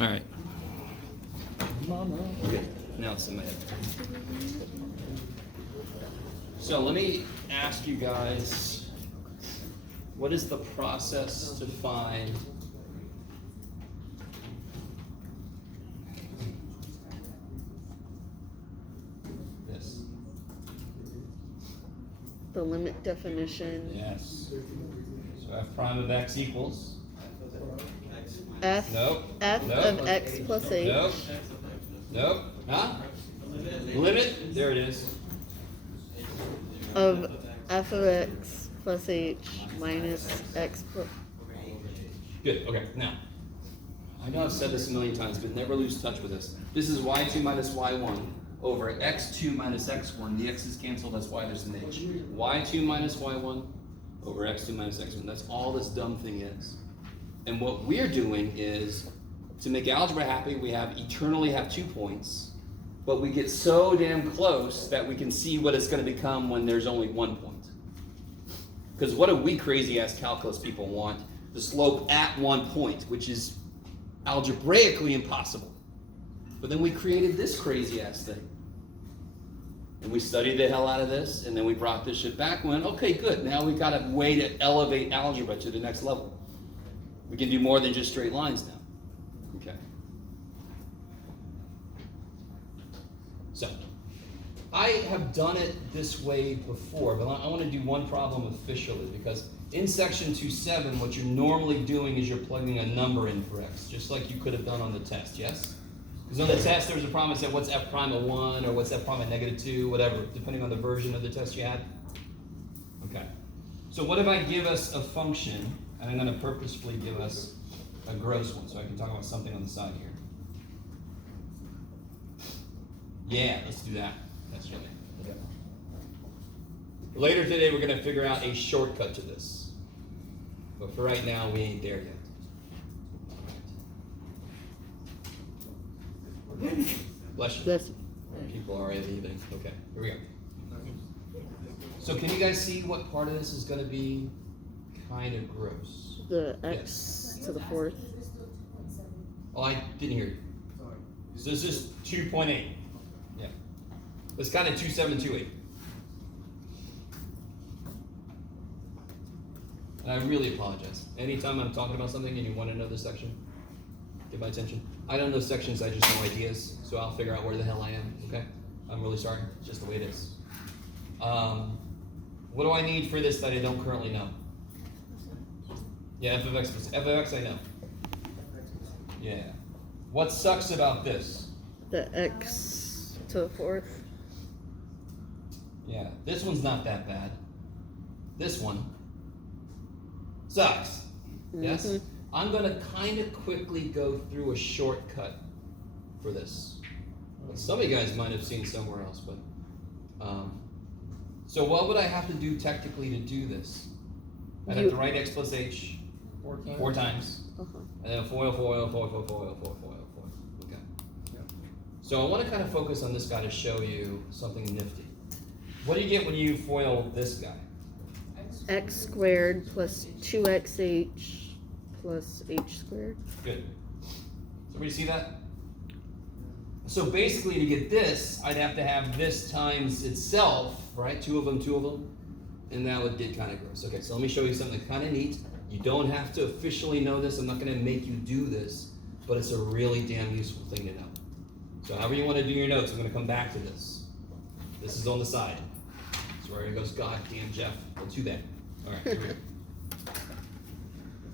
All right. Okay, now it's in my head. So let me ask you guys, what is the process to find this? The limit definition. Yes. So f prime of x equals? F Nope. F Nope. of x plus h. Nope. Nope. Huh? Limit? There it is. Of f of x plus h minus x plus. Good, okay, now. I know I've said this a million times, but never lose touch with this. This is y2 minus y1 over x2 minus x1. The x's canceled, that's why there's an h. y2 minus y1 over x2 minus x1. That's all this dumb thing is. And what we're doing is, to make algebra happy, we eternally have 2 points, but we get so damn close that we can see what it's going to become when there's only 1 point. Because what do we crazy-ass calculus people want? The slope at 1 point, which is algebraically impossible. But then we created this crazy-ass thing. And we studied the hell out of this, and then we brought this shit back and went, okay, good, now we've got a way to elevate algebra to the next level. We can do more than just straight lines now. Okay. So, I have done it this way before, but I want to do one problem officially, because in section 2.7, what you're normally doing is you're plugging a number in for x, just like you could have done on the test, yes? Because on the test, there was a problem that said, what's f prime of 1, or what's f prime of negative 2, whatever, depending on the version of the test you had. Okay. So what if I give us a function, and I'm going to purposefully give us a gross one, so I can talk about something on the side here. Yeah, let's do that. That's right. Okay. Later today, we're going to figure out a shortcut to this. But for right now, we ain't there yet. Bless you. Bless you. People are leaving. Okay, here we go. So can you guys see what part of this is going to be kind of gross? The x to the fourth. Oh, I didn't hear you. So this is 2.8. Yeah. It's kind of 2.728. And I really apologize. Anytime I'm talking about something and you want to know this section, get my attention. I don't know sections, I just know ideas, so I'll figure out where the hell I am, okay? I'm really sorry, it's just the way it is. What do I need for this that I don't currently know? Yeah, f of x plus f of x I know. Yeah. What sucks about this? The x to the fourth. Yeah, this one's not that bad. This one sucks. Yes? Mhm. I'm going to kind of quickly go through a shortcut for this. Some of you guys might have seen somewhere else, but so what would I have to do technically to do this? I'd have to write x plus h 4 times. And then foil. Okay. Yeah. So I want to kind of focus on this guy to show you something nifty. What do you get when you foil this guy? X squared plus 2xh plus h squared. Good. So everybody see that? So basically to get this, I'd have to have this times itself, right? Two of them. And that would get kind of gross. Okay, so let me show you something kind of neat. You don't have to officially know this. I'm not going to make you do this, but it's a really damn useful thing to know. So however you want to do your notes, I'm going to come back to this. This is on the side. So where he goes, God damn Jeff, don't do that. All right, here we go.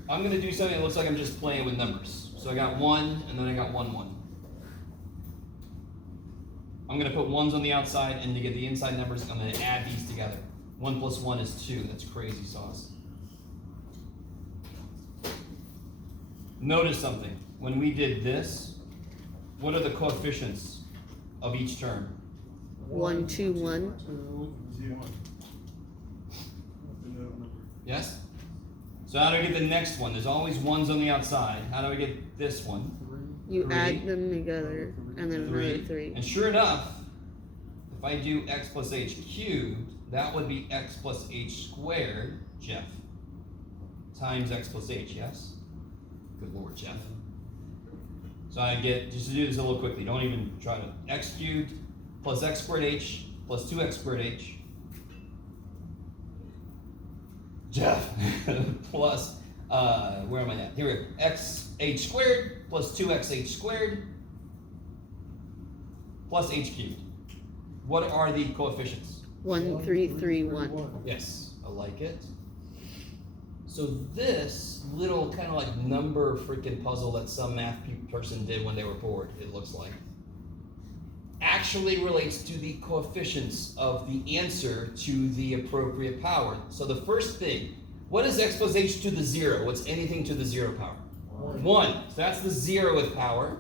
I'm going to do something that looks like I'm just playing with numbers. So I got 1, and then I got 1. I'm going to put 1s on the outside, and to get the inside numbers, I'm going to add these together. 1 plus 1 is 2. That's crazy sauce. Notice something. When we did this, what are the coefficients of each term? 1, 2, 1. 0. Yes? So how do I get the next one? There's always 1s on the outside. How do I get this one? You 3. add them together, and then another 3. And sure enough, if I do x plus h cubed, that would be x plus h squared, Jeff, times x plus h, yes? Good Lord, Jeff. So I get, just to do this a little quickly, don't even try to, x cubed plus x squared h plus 2x squared h Jeff plus, where am I at? Here we go. X h squared plus 2x squared plus h cubed. What are the coefficients? 1, 3, 3, 1. Yes, I like it. So this little kind of like number freaking puzzle that some math person did when they were bored, it looks like, actually relates to the coefficients of the answer to the appropriate power. So the first thing, what is x plus h to the 0? What's anything to the 0 power? 1. So that's the 0th power.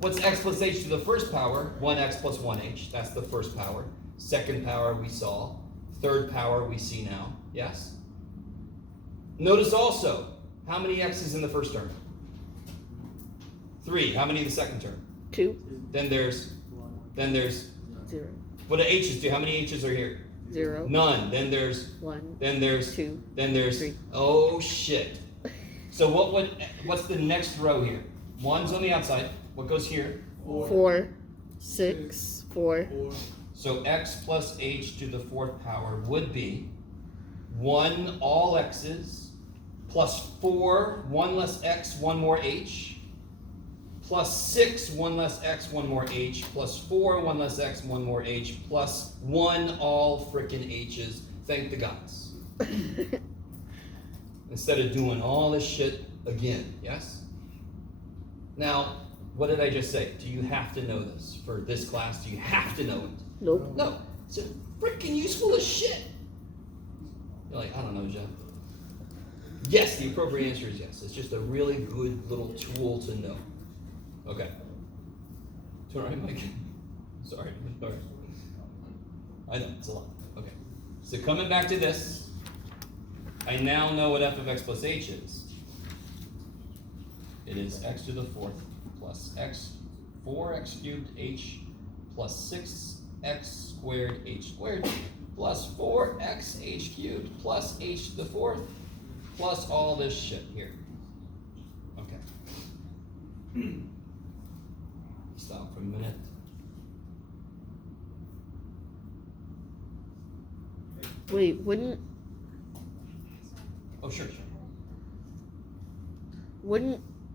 What's x plus h to the first power? 1x plus 1h. That's the first power. Second power we saw. Third power we see now. Yes? Notice also, how many x's in the first term? 3. How many in the second term? 2. Then there's 0. what do h's do? How many h's are here? 0. None. Then there's 1. then there's 2. then there's 3. Oh shit. So what's the next row here? 1's on the outside. What goes here? 4. 6. 4. So x plus h to the 4th power would be 1 all x's plus 4, 1 less x, 1 more h, plus 6, 1 less x, 1 more h, plus 4, 1 less x, 1 more h, plus 1 all frickin' h's. Thank the gods. Instead of doing all this shit again, yes? Now, what did I just say? Do you have to know this? For this class, do you have to know it? Nope. No. It's freaking useful as shit. You're like, I don't know, Jeff. Yes, the appropriate answer is yes. It's just a really good little tool to know. Okay. It's all right, Mike. Sorry. I know, it's a lot. Okay. So coming back to this, I now know what f of x plus h is. It is x to the 4th plus 4x cubed h plus 6x squared h squared plus 4x h cubed plus h to the 4th plus all this shit here. Okay. Stop for a minute. Wait, wouldn't Oh, sure.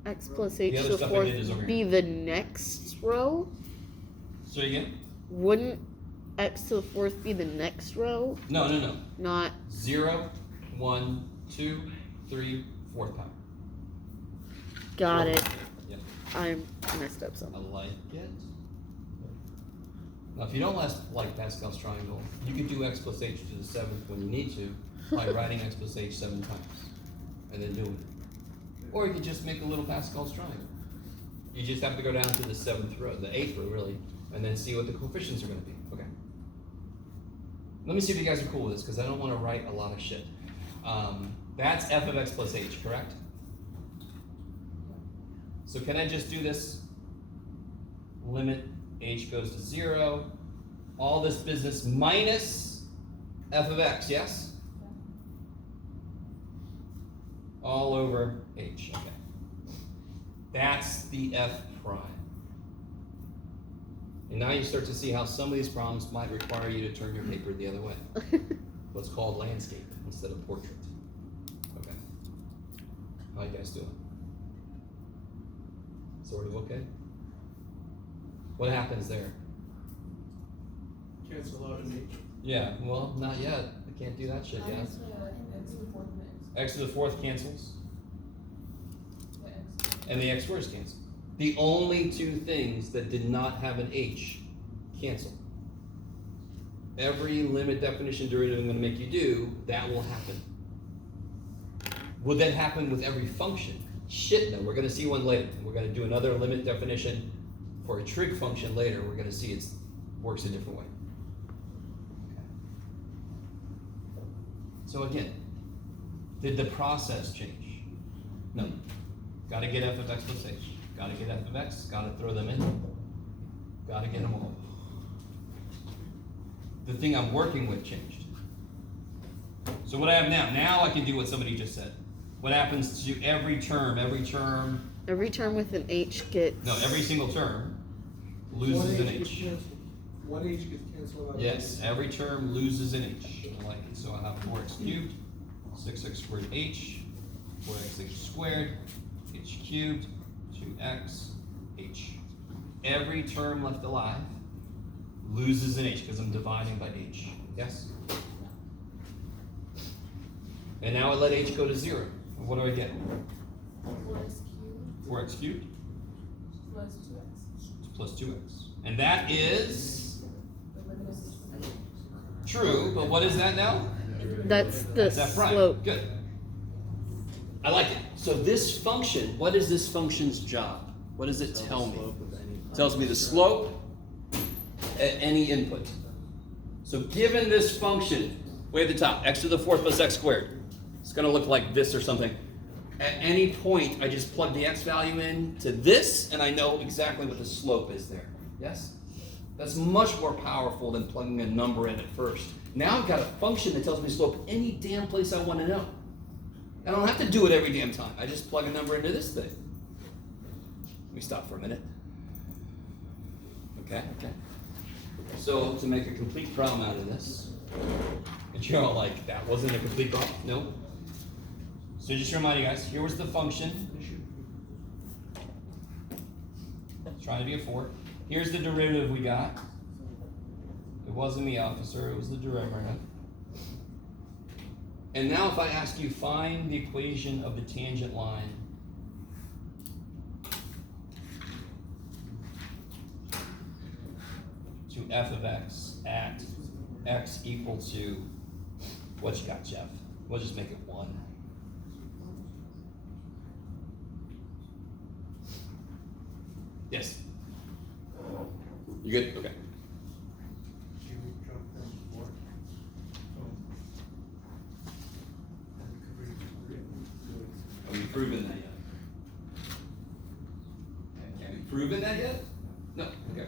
x plus h The to other the stuff I did is 4th over be here. the next row? So again? Wouldn't x to the 4th be the next row? No. Not 0, 1, 2, 3, 4th power. got it. Yep. I messed up I something. like it. Now, if you don't like Pascal's triangle, you could do x plus h to the 7th when you need to by writing x plus h 7 times and then doing it. Or you could just make a little Pascal's triangle. You just have to go down to the 7th row, the 8th row really, and then see what the coefficients are going to be. Okay. Let me see if you guys are cool with this because I don't want to write a lot of shit. That's f of x plus h, correct? So can I just do this? Limit h goes to 0. All this business minus f of x, yes? All over h, okay. That's the f prime. And now you start to see how some of these problems might require you to turn your paper the other way. What's called landscape instead of portrait. Okay. How you guys doing? Sort of okay? What happens there? Cancel out an h. Yeah, well, not yet. I can't do that shit yet. X to the 4th cancels. And the x squares cancel. The only two things that did not have an h cancel. Every limit definition derivative I'm going to make you do, that will happen. Will that happen with every function? Shit, no. We're going to see one later. We're going to do another limit definition for a trig function later. We're going to see it works a different way. Okay. So again, did the process change? No. Got to get f of x plus h. Got to get f of x. Got to throw them in. Got to get them all. The thing I'm working with changed. So what I have now I can do what somebody just said. What happens to every term Every term with an H gets. No, every single term loses an H. One H gets canceled out. Yes, every term loses an H. I like it. So I have 4x cubed, 6x squared H, 4x H squared, H cubed, 2x, H. Every term left alive loses an H because I'm dividing by H. Yes? And now I let H go to 0. What do I get? 4x cubed plus 2x. And that is true, but what is that now? That's the That's F prime. slope. Good. I like it. So this function, what is this function's job? What does it tell me? It tells me the slope at any input. So given this function, way at the top, x to the 4th plus x squared, it's going to look like this or something. At any point, I just plug the x value in to this, and I know exactly what the slope is there. Yes? That's much more powerful than plugging a number in at first. Now I've got a function that tells me slope any damn place I want to know. I don't have to do it every damn time. I just plug a number into this thing. Let me stop for a minute. Okay. So to make a complete problem out of this, and you're all like, that wasn't a complete problem? No. So just to remind you guys, here was the function. It's trying to be a 4. Here's the derivative we got. It wasn't the officer, it was the derivative. And now if I ask you, find the equation of the tangent line to f of x at x equal to, what you got, Jeff? We'll just make it 1. Yes? You good? Okay. Have we proven that yet? Have we proven that yet? No. Okay.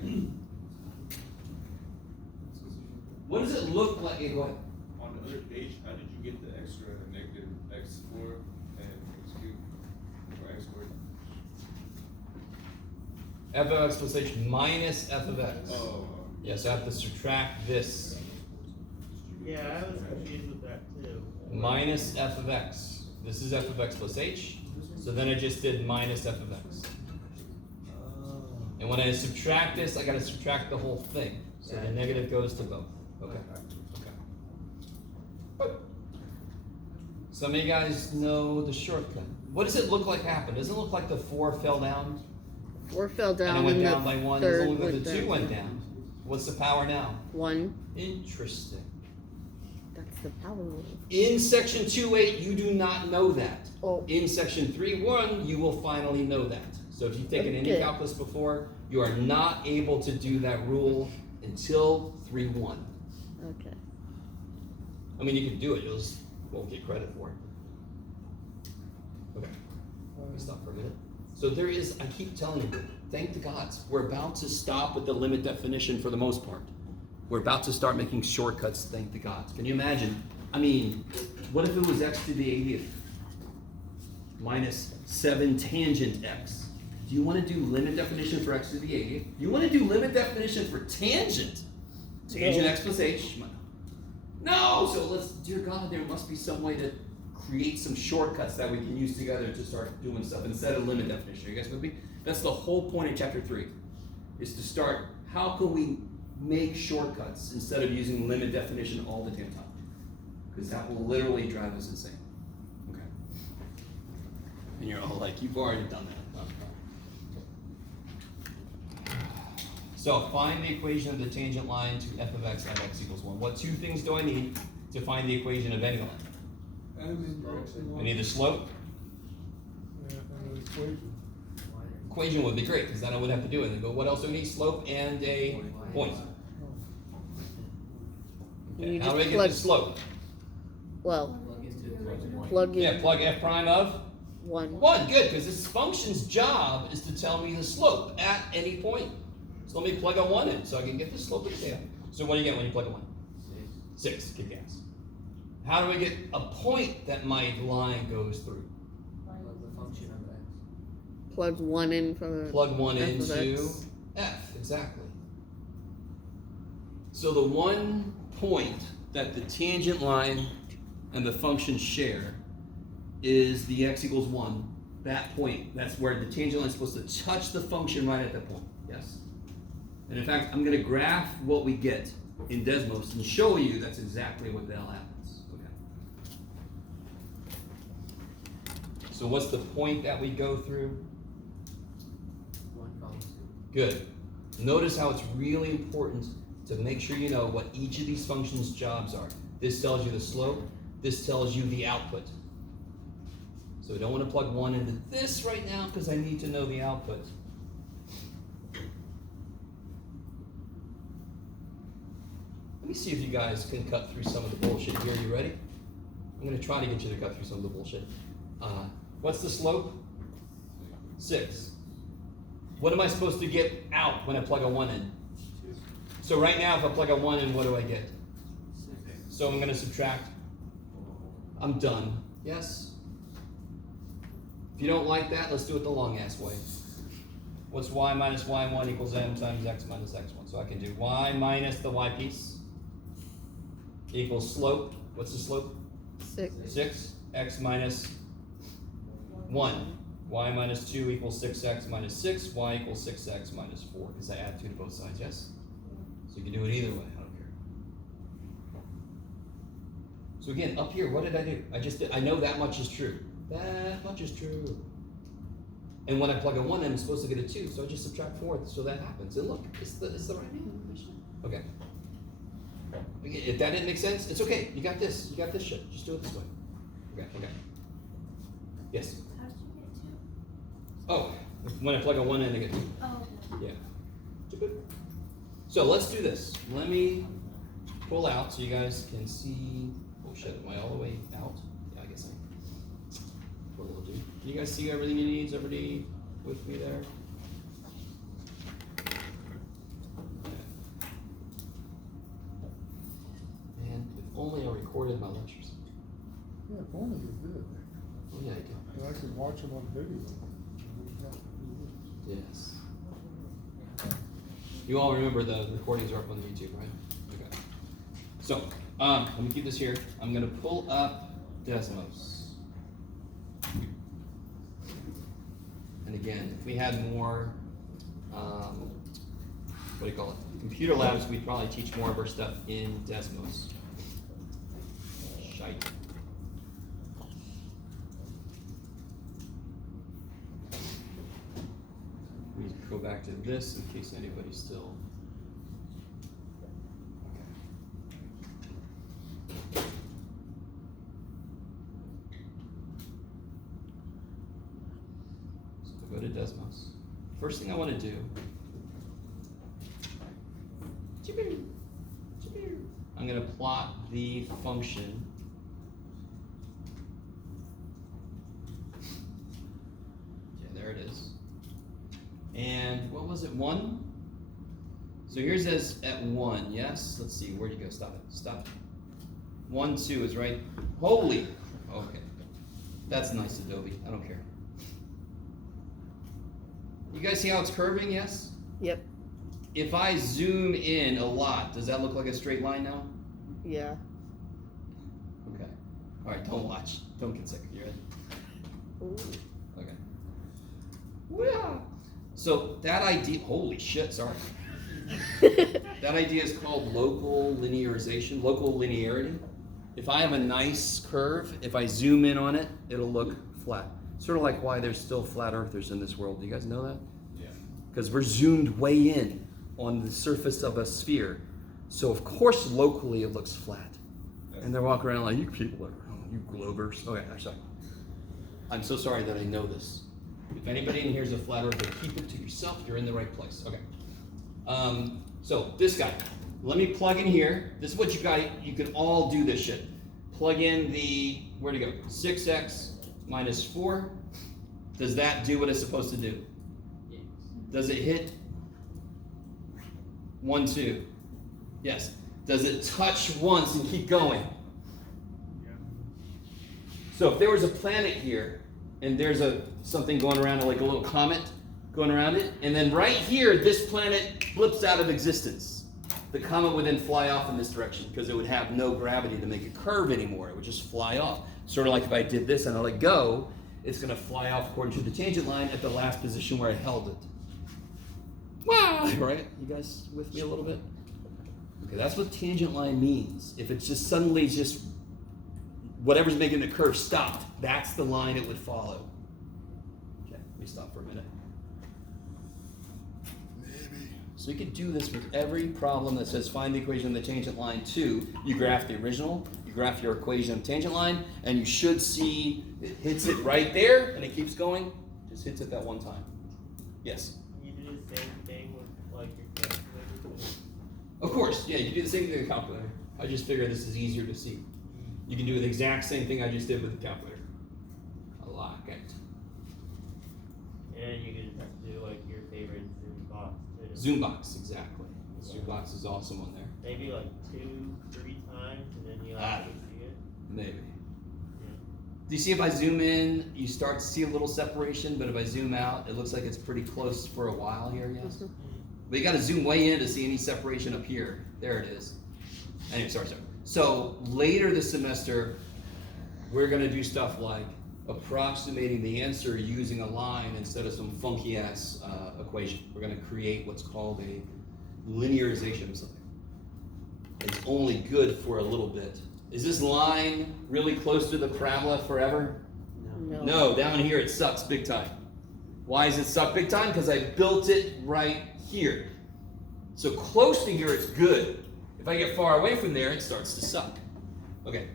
What does it look like? Go ahead. On the other page, how did you get the extra negative x4 and x cubed or x squared? F of x plus h minus f of x. Oh. Yeah, so I have to subtract this Yeah, I was confused with that too. minus f of x. This is f of x plus h. So then I just did minus f of x. And when I subtract this, I gotta subtract the whole thing. So the negative goes to both. Okay. Some of you guys know the shortcut. What does it look like happened? Doesn't it look like the 4 fell down? 4 fell down. And it went and down the by 1. third Doesn't look like went the 2 down. went down. What's the power now? 1. Interesting. That's the power rule. In section 2.8, you do not know that. Oh. In section 3.1, you will finally know that. So if you've taken any Okay. calculus before, you are not able to do that rule until 3.1. Okay. I mean, you can do it, you just won't get credit for it. Okay, let me stop for a minute. So there is, I keep telling you, thank the gods, we're about to stop with the limit definition for the most part. We're about to start making shortcuts, thank the gods. Can you imagine? I mean, what if it was x to the 80th minus 7 tangent x? Do you want to do limit definition for x to the 80th? You want to do limit definition for tangent? Tangent x plus h? No! So let's, dear God, there must be some way to create some shortcuts that we can use together to start doing stuff instead of limit definition. Are you guys with me? That's the whole point of chapter 3, is to start, how can we make shortcuts instead of using limit definition all the damn time? Because that will literally drive us insane. Okay. And you're all like, you've already done that. So find the equation of the tangent line to f of x at x equals 1. What 2 things do I need to find the equation of any line? I need the slope. Yeah, and the equation. Equation would be great, because then I wouldn't have to do anything. But what else do I need? Slope and a point. Okay, You how do I just get plug- the slope? Well, plug in Yeah, plug f prime of 1. 1. Good, because this function's job is to tell me the slope at any point. So let me plug a 1 in so I can get the slope of the tail. So what do you get when you plug a 1? 6. Kick ass. How do I get a point that my line goes through? Plug 1 in for the Plug 1 f of into x. f, exactly. So the one point that the tangent line and the function share is the x equals 1. That point, that's where the tangent line is supposed to touch the function right at that point, yes? And in fact, I'm going to graph what we get in Desmos and show you that's exactly what the hell happens. Okay. So what's the point that we go through? Good. Notice how it's really important to make sure you know what each of these functions' jobs are. This tells you the slope. This tells you the output. So I don't want to plug 1 into this right now because I need to know the output. Let me see if you guys can cut through some of the bullshit here. You ready? I'm going to try to get you to cut through some of the bullshit. What's the slope? 6. What am I supposed to get out when I plug a 1 in? So right now, if I plug a 1 in, what do I get? So I'm going to subtract. I'm done. Yes? If you don't like that, let's do it the long ass way. What's y minus y1 equals m times x minus x1? So I can do y minus the y piece equals slope. What's the slope? 6. 6. X minus 1. Y minus 2 equals 6x minus 6. Y equals 6x minus 4, because I add 2 to both sides, yes? So you can do it either way, I don't care. So again, up here, what did I do? I know that much is true. That much is true. And when I plug a 1 in, I'm supposed to get a 2, so I just subtract 4, so that happens. And look, it's the right answer. Okay. If that didn't make sense, it's okay. You got this. You got this shit. Just do it this way. Okay. Yes? How did you get 2? Oh, when I plug a 1 in, I get 2. Oh, okay. Yeah. So let's do this. Let me pull out so you guys can see. Oh shit, am I all the way out? Yeah, I guess what we'll do. Can you guys see everything you need? Is everybody with me there? Man, if only I recorded my lectures. Yeah, if only you did. Oh yeah, I did. And I could watch them on video. Yes. You all remember the recordings are up on YouTube, right? Okay. So, let me keep this here. I'm going to pull up Desmos. And again, if we had more, what do you call it? Computer labs, we'd probably teach more of our stuff in Desmos. Shite. We go back to this in case anybody's still. Okay. So go to Desmos. First thing I want to do. I'm going to plot the function. Yeah, there it is. And what was it, 1? So here's this at 1, yes? Let's see, where'd you go? Stop it, stop it. 1, 2 is right. Holy, okay. That's nice, Adobe, I don't care. You guys see how it's curving, yes? Yep. If I zoom in a lot, does that look like a straight line now? Yeah. Okay. All right, don't watch. Don't get sick. You ready? Ooh. Okay. Yeah. So that idea, holy shit, sorry. That idea is called local linearization, local linearity. If I have a nice curve, if I zoom in on it, it'll look flat. Sort of like why there's still flat earthers in this world. Do you guys know that? Yeah. Because we're zoomed way in on the surface of a sphere. So of course locally it looks flat. And they're walking around like, you people are, you globers. Okay, I'm sorry. I'm so sorry that I know this. If anybody in here is a flat earther, keep it to yourself. You're in the right place. Okay. So this guy, let me plug in here. This is what you got. You can all do this shit. Plug in the, where'd it go? 6x minus 4. Does that do what it's supposed to do? Does it hit 1, 2? Yes. Does it touch once and keep going? Yeah. So if there was a planet here, and there's something going around, like a little comet going around it, and then right here, this planet blips out of existence. The comet would then fly off in this direction because it would have no gravity to make it curve anymore. It would just fly off. Sort of like if I did this and I let go, it's going to fly off according to the tangent line at the last position where I held it. Wow! Right? You guys with me a little bit? Okay, that's what tangent line means. If it's just suddenly just whatever's making the curve stopped, that's the line it would follow. Okay, let me stop for a minute. So you could do this with every problem that says find the equation of the tangent line to. You graph the original, you graph your equation of tangent line, and you should see it hits it right there, and it keeps going. Just hits it that one time. Yes? You do the same thing with like your calculator. Of course, yeah, you do the same thing with the calculator. I just figured this is easier to see. You can do the exact same thing I just did with the calculator. I like it. And you can do like your favorite Zoom box too. Zoombox, exactly. Zoombox is awesome on there. Maybe like 2-3 times, and then you'll actually see it. Maybe. Do you see if I zoom in, you start to see a little separation, but if I zoom out, it looks like it's pretty close for a while here, yes? But you gotta zoom way in to see any separation up here. There it is. Anyway, sorry. So later this semester, we're gonna do stuff like approximating the answer using a line instead of some funky ass equation. We're gonna create what's called a linearization of something. It's only good for a little bit. Is this line really close to the parabola forever? No. No, down here it sucks big time. Why does it suck big time? Because I built it right here. So close to here it's good. If I get far away from there, it starts to suck. Okay.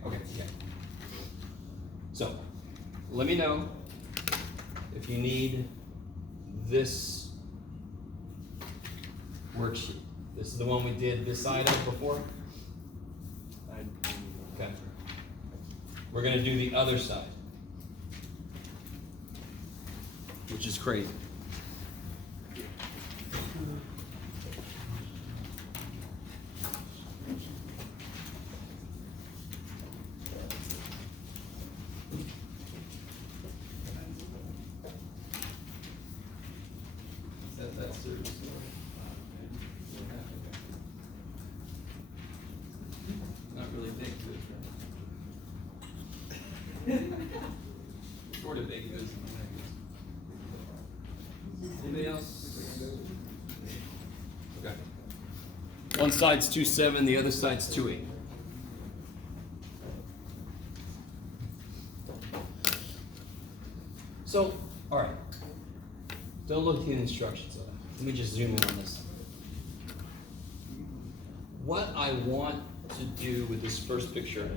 So, let me know if you need this worksheet. This is the one we did this side of before. Okay. We're going to do the other side, which is crazy. That's serious. Not really big good. Sort of big good. Anybody else? Okay. One side's 2.7, the other side's 2.8. So, all right. Don't look at the instructions. Let me just zoom in on this. What I want to do with this first picture,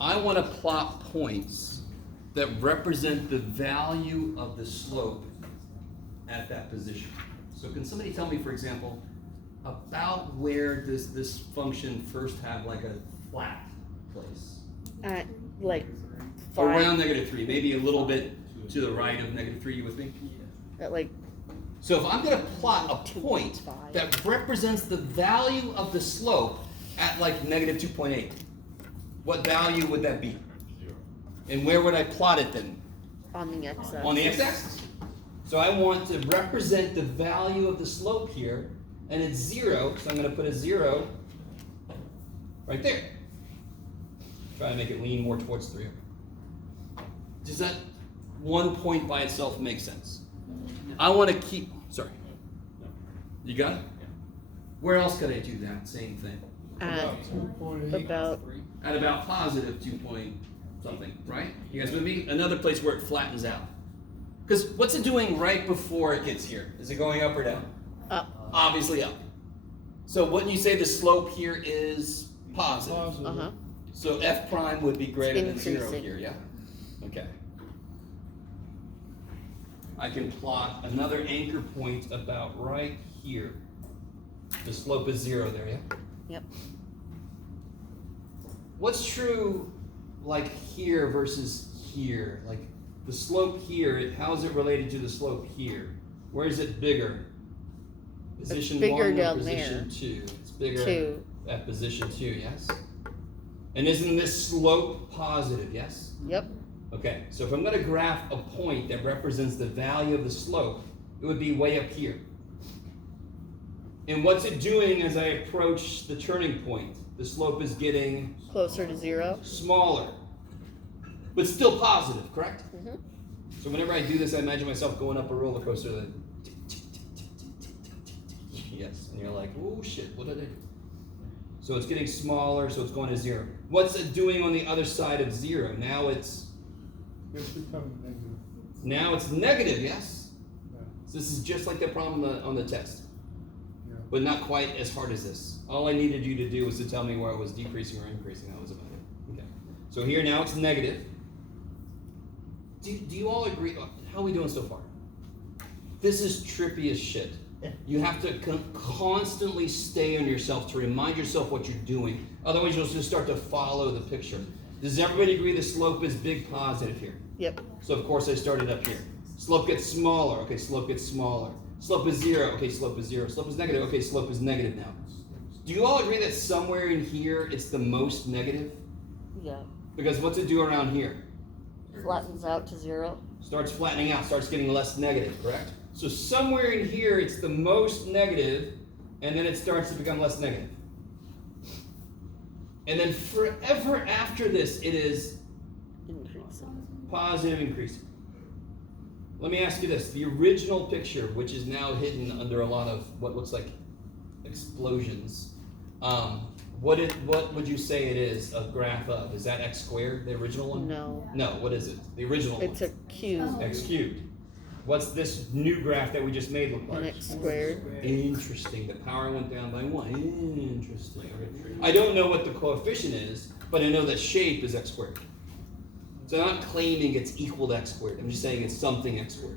I want to plot points that represent the value of the slope at that position. So can somebody tell me, for example, about where does this function first have like a flat place? At like 5. Around -3, maybe a little bit to the right of -3, you with me? At like So if I'm going to plot a point 2.5. that represents the value of the slope at like -2.8, what value would that be? And where would I plot it then? on the x-axis. On the x-axis. So I want to represent the value of the slope here, and it's 0, so I'm going to put a 0 right there. Try to make it lean more towards 3. Does that one point by itself make sense? I want to keep, sorry. You got it? Where else could I do that same thing? At 2.8. about At about positive 2 point something, right? You guys with me? Another place where it flattens out. Because what's it doing right before it gets here? Is it going up or down? up. Obviously up. So wouldn't you say the slope here is positive? Uh-huh. So f prime would be greater than 0 Increasing. here, yeah? Okay. I can plot another anchor point about right here. The slope is 0 there, yeah? Yep. What's true like here versus here? Like the slope here, how's it related to the slope here? Where is it bigger? Position bigger 1 or down position 2? It's bigger 2. at position 2, yes? And isn't this slope positive, yes? Yep. Okay, so if I'm gonna graph a point that represents the value of the slope, it would be way up here. And what's it doing as I approach the turning point? The slope is getting Closer to 0. smaller, but still positive, correct? Mhm. So whenever I do this, I imagine myself going up a roller coaster that, yes, and you're like, oh shit, what did I do? So it's getting smaller, so it's going to 0. What's it doing on the other side of 0? Now it's becoming negative. negative, yes? Yeah. So this is just like the problem on the test, Yeah. but not quite as hard as this. All I needed you to do was to tell me where it was decreasing or increasing. That was about it. Okay. So here now it's negative. Do you all agree? How are we doing so far? This is trippy as shit. You have to constantly stay on yourself to remind yourself what you're doing. Otherwise, you'll just start to follow the picture. Does everybody agree the slope is big positive here? Yep. So of course I started up here. Slope gets smaller. Okay, slope gets smaller. Slope is 0. Okay, slope is 0. Slope is negative. Okay, slope is negative now. Do you all agree that somewhere in here it's the most negative? Yeah. Because what's it do around here? Flattens out to 0. Starts flattening out, starts getting less negative, correct? So somewhere in here it's the most negative, and then it starts to become less negative. And then forever after this, it is Increasing. positive increasing. Let me ask you this. The original picture, which is now hidden under a lot of what looks like explosions, what would you say it is a graph of? Is that x squared, the original one? No. No, what is it? The original It's one. a cube. X cubed. What's this new graph that we just made look An like? x squared. Interesting. The power went down by 1. Interesting. I don't know what the coefficient is, but I know that shape is x squared. So I'm not claiming it's equal to x squared. I'm just saying it's something x squared.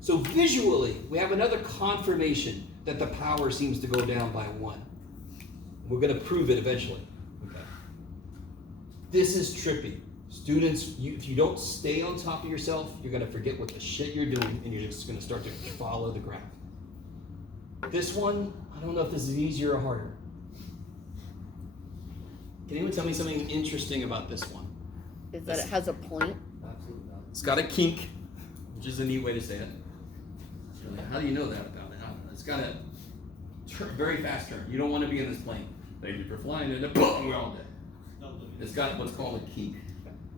So visually, we have another confirmation that the power seems to go down by 1. We're going to prove it eventually. Okay. This is trippy. Students, if you don't stay on top of yourself, you're going to forget what the shit you're doing, and you're just going to start to follow the graph. This one, I don't know if this is easier or harder. Can anyone tell me something interesting about this one? Is that it has a point? Absolutely not. It's got a kink, which is a neat way to say it. How do you know that about it? I don't know. It's got a very fast turn. You don't want to be in this plane. Thank you for flying, and then boom, we're all dead. It's got what's called a kink,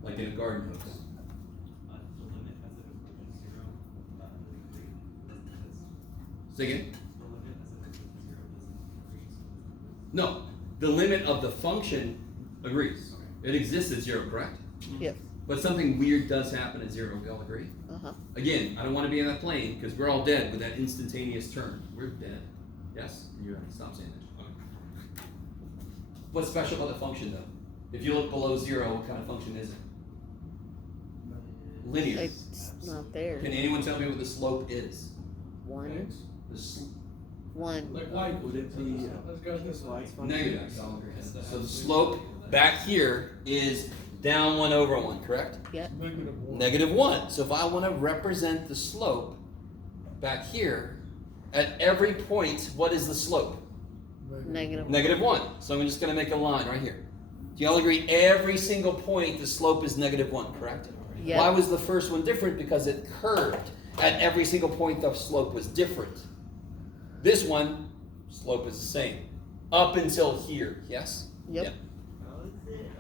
like in a garden hose. Say again? No, the limit of the function agrees. It exists at 0, correct? Yep. But something weird does happen at 0. We all agree? Uh-huh. Again, I don't want to be in that plane because we're all dead with that instantaneous turn. We're dead. Yes? You stop saying that. Okay. What's special about the function though? If you look below 0, what kind of function is it? Linear. It's not there. Can anyone tell me what the slope is? 1. The 1. Would it be negative. So the slope back here is down 1 over 1, correct? Yep. -1. Negative 1. So if I want to represent the slope back here, at every point, what is the slope? Negative. Negative 1. So I'm just going to make a line right here. Do you all agree every single point the slope is negative 1, correct? Yep. Why was the first one different? Because it curved. At every single point the slope was different. This one, slope is the same. Up until here, yes? Yep. Yeah. How is it,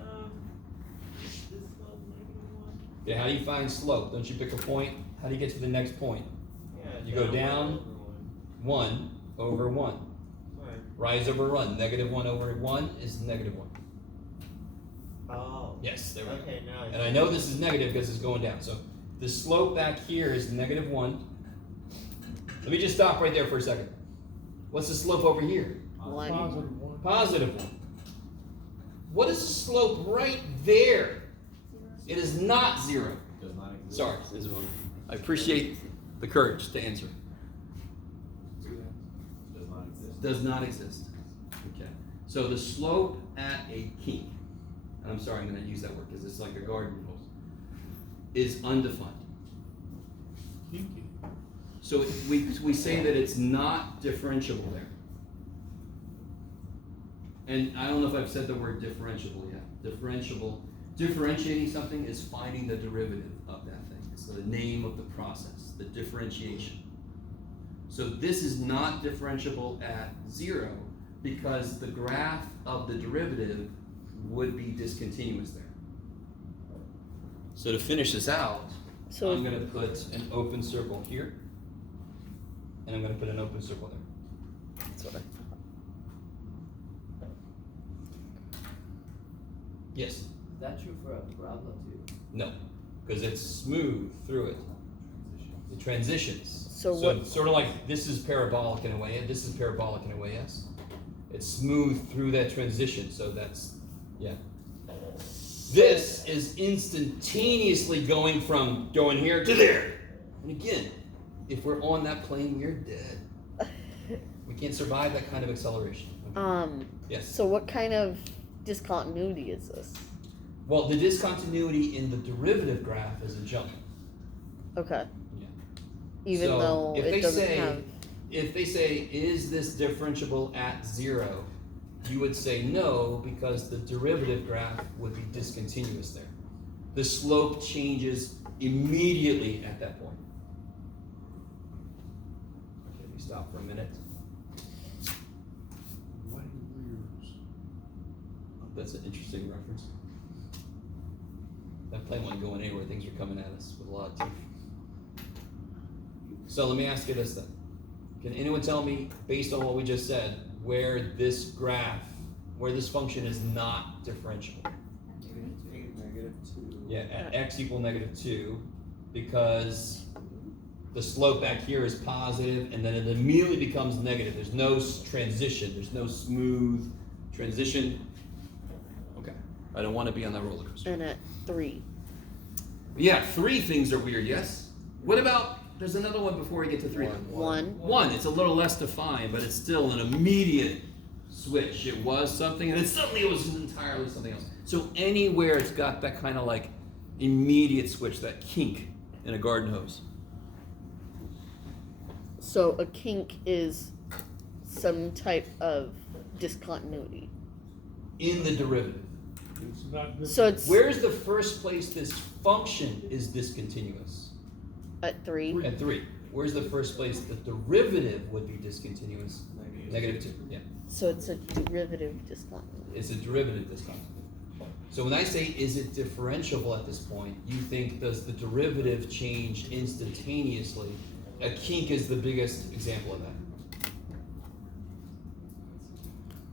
this slope -1? Okay, how do you find slope? Don't you pick a point? How do you get to the next point? Yeah. You go down. over 1 over 1. Right. Rise over run. Negative 1 over 1 is negative 1. Oh. Yes, there we go. Okay, now And I know this is negative because it's going down. So the slope back here is negative 1. Let me just stop right there for a second. What's the slope over here? 1. +1. Positive 1. What is the slope right there? It is not 0. Does not exist. Sorry, I appreciate the courage to answer. Does not exist. Does not exist. Okay. So the slope at a kink, and I'm sorry I'm going to use that word because it's like a garden hose, is undefined. Kinky. So we say that it's not differentiable there. And I don't know if I've said the word differentiable yet. Differentiable Differentiating something is finding the derivative of that thing. It's the name of the process, the differentiation. So this is not differentiable at 0 because the graph of the derivative would be discontinuous there. So to finish this out, So I'm gonna put an open circle here, and I'm gonna put an open circle there. that's what I thought. Yes? Is that true for a parabola too? No, because it's smooth through it. It transitions. So what- Sort of like this is parabolic in a way, and this is parabolic in a way, yes? It's smooth through that transition, so that's, yeah. This is instantaneously going from going here to there. And again, if we're on that plane, we're dead. We can't survive that kind of acceleration. Okay. Yes. So what kind of discontinuity is this? Well, the discontinuity in the derivative graph is a jump. Okay. Yeah. Even So, though if it they doesn't say- have. If they say, is this differentiable at 0? You would say no, because the derivative graph would be discontinuous there. The slope changes immediately at that point. Okay, we stop for a minute. Langoliers. That's an interesting reference. That plane wasn't going anywhere, things were coming at us with a lot of teeth. So let me ask you this then. Can anyone tell me, based on what we just said, where this graph, where this function is not differentiable? -2. Yeah, at x equal -2, because the slope back here is positive, and then it immediately becomes negative. There's no transition, there's no smooth transition. Okay, I don't want to be on that roller coaster. And at 3. Yeah, 3 things are weird, yes? What about, there's another one before we get to 3. 1. 1, it's a little less defined, but it's still an immediate switch. It was something, and then suddenly it was entirely something else. So anywhere it's got that kind of like immediate switch, that kink in a garden hose. So a kink is some type of discontinuity. In the derivative. It's not this. So it's Where's the first place this function is discontinuous? at 3. At 3. Where's the first place the derivative would be discontinuous? -2, yeah. So it's a derivative discontinuity. It's a derivative discontinuity. So when I say, is it differentiable at this point, you think, does the derivative change instantaneously? A kink is the biggest example of that.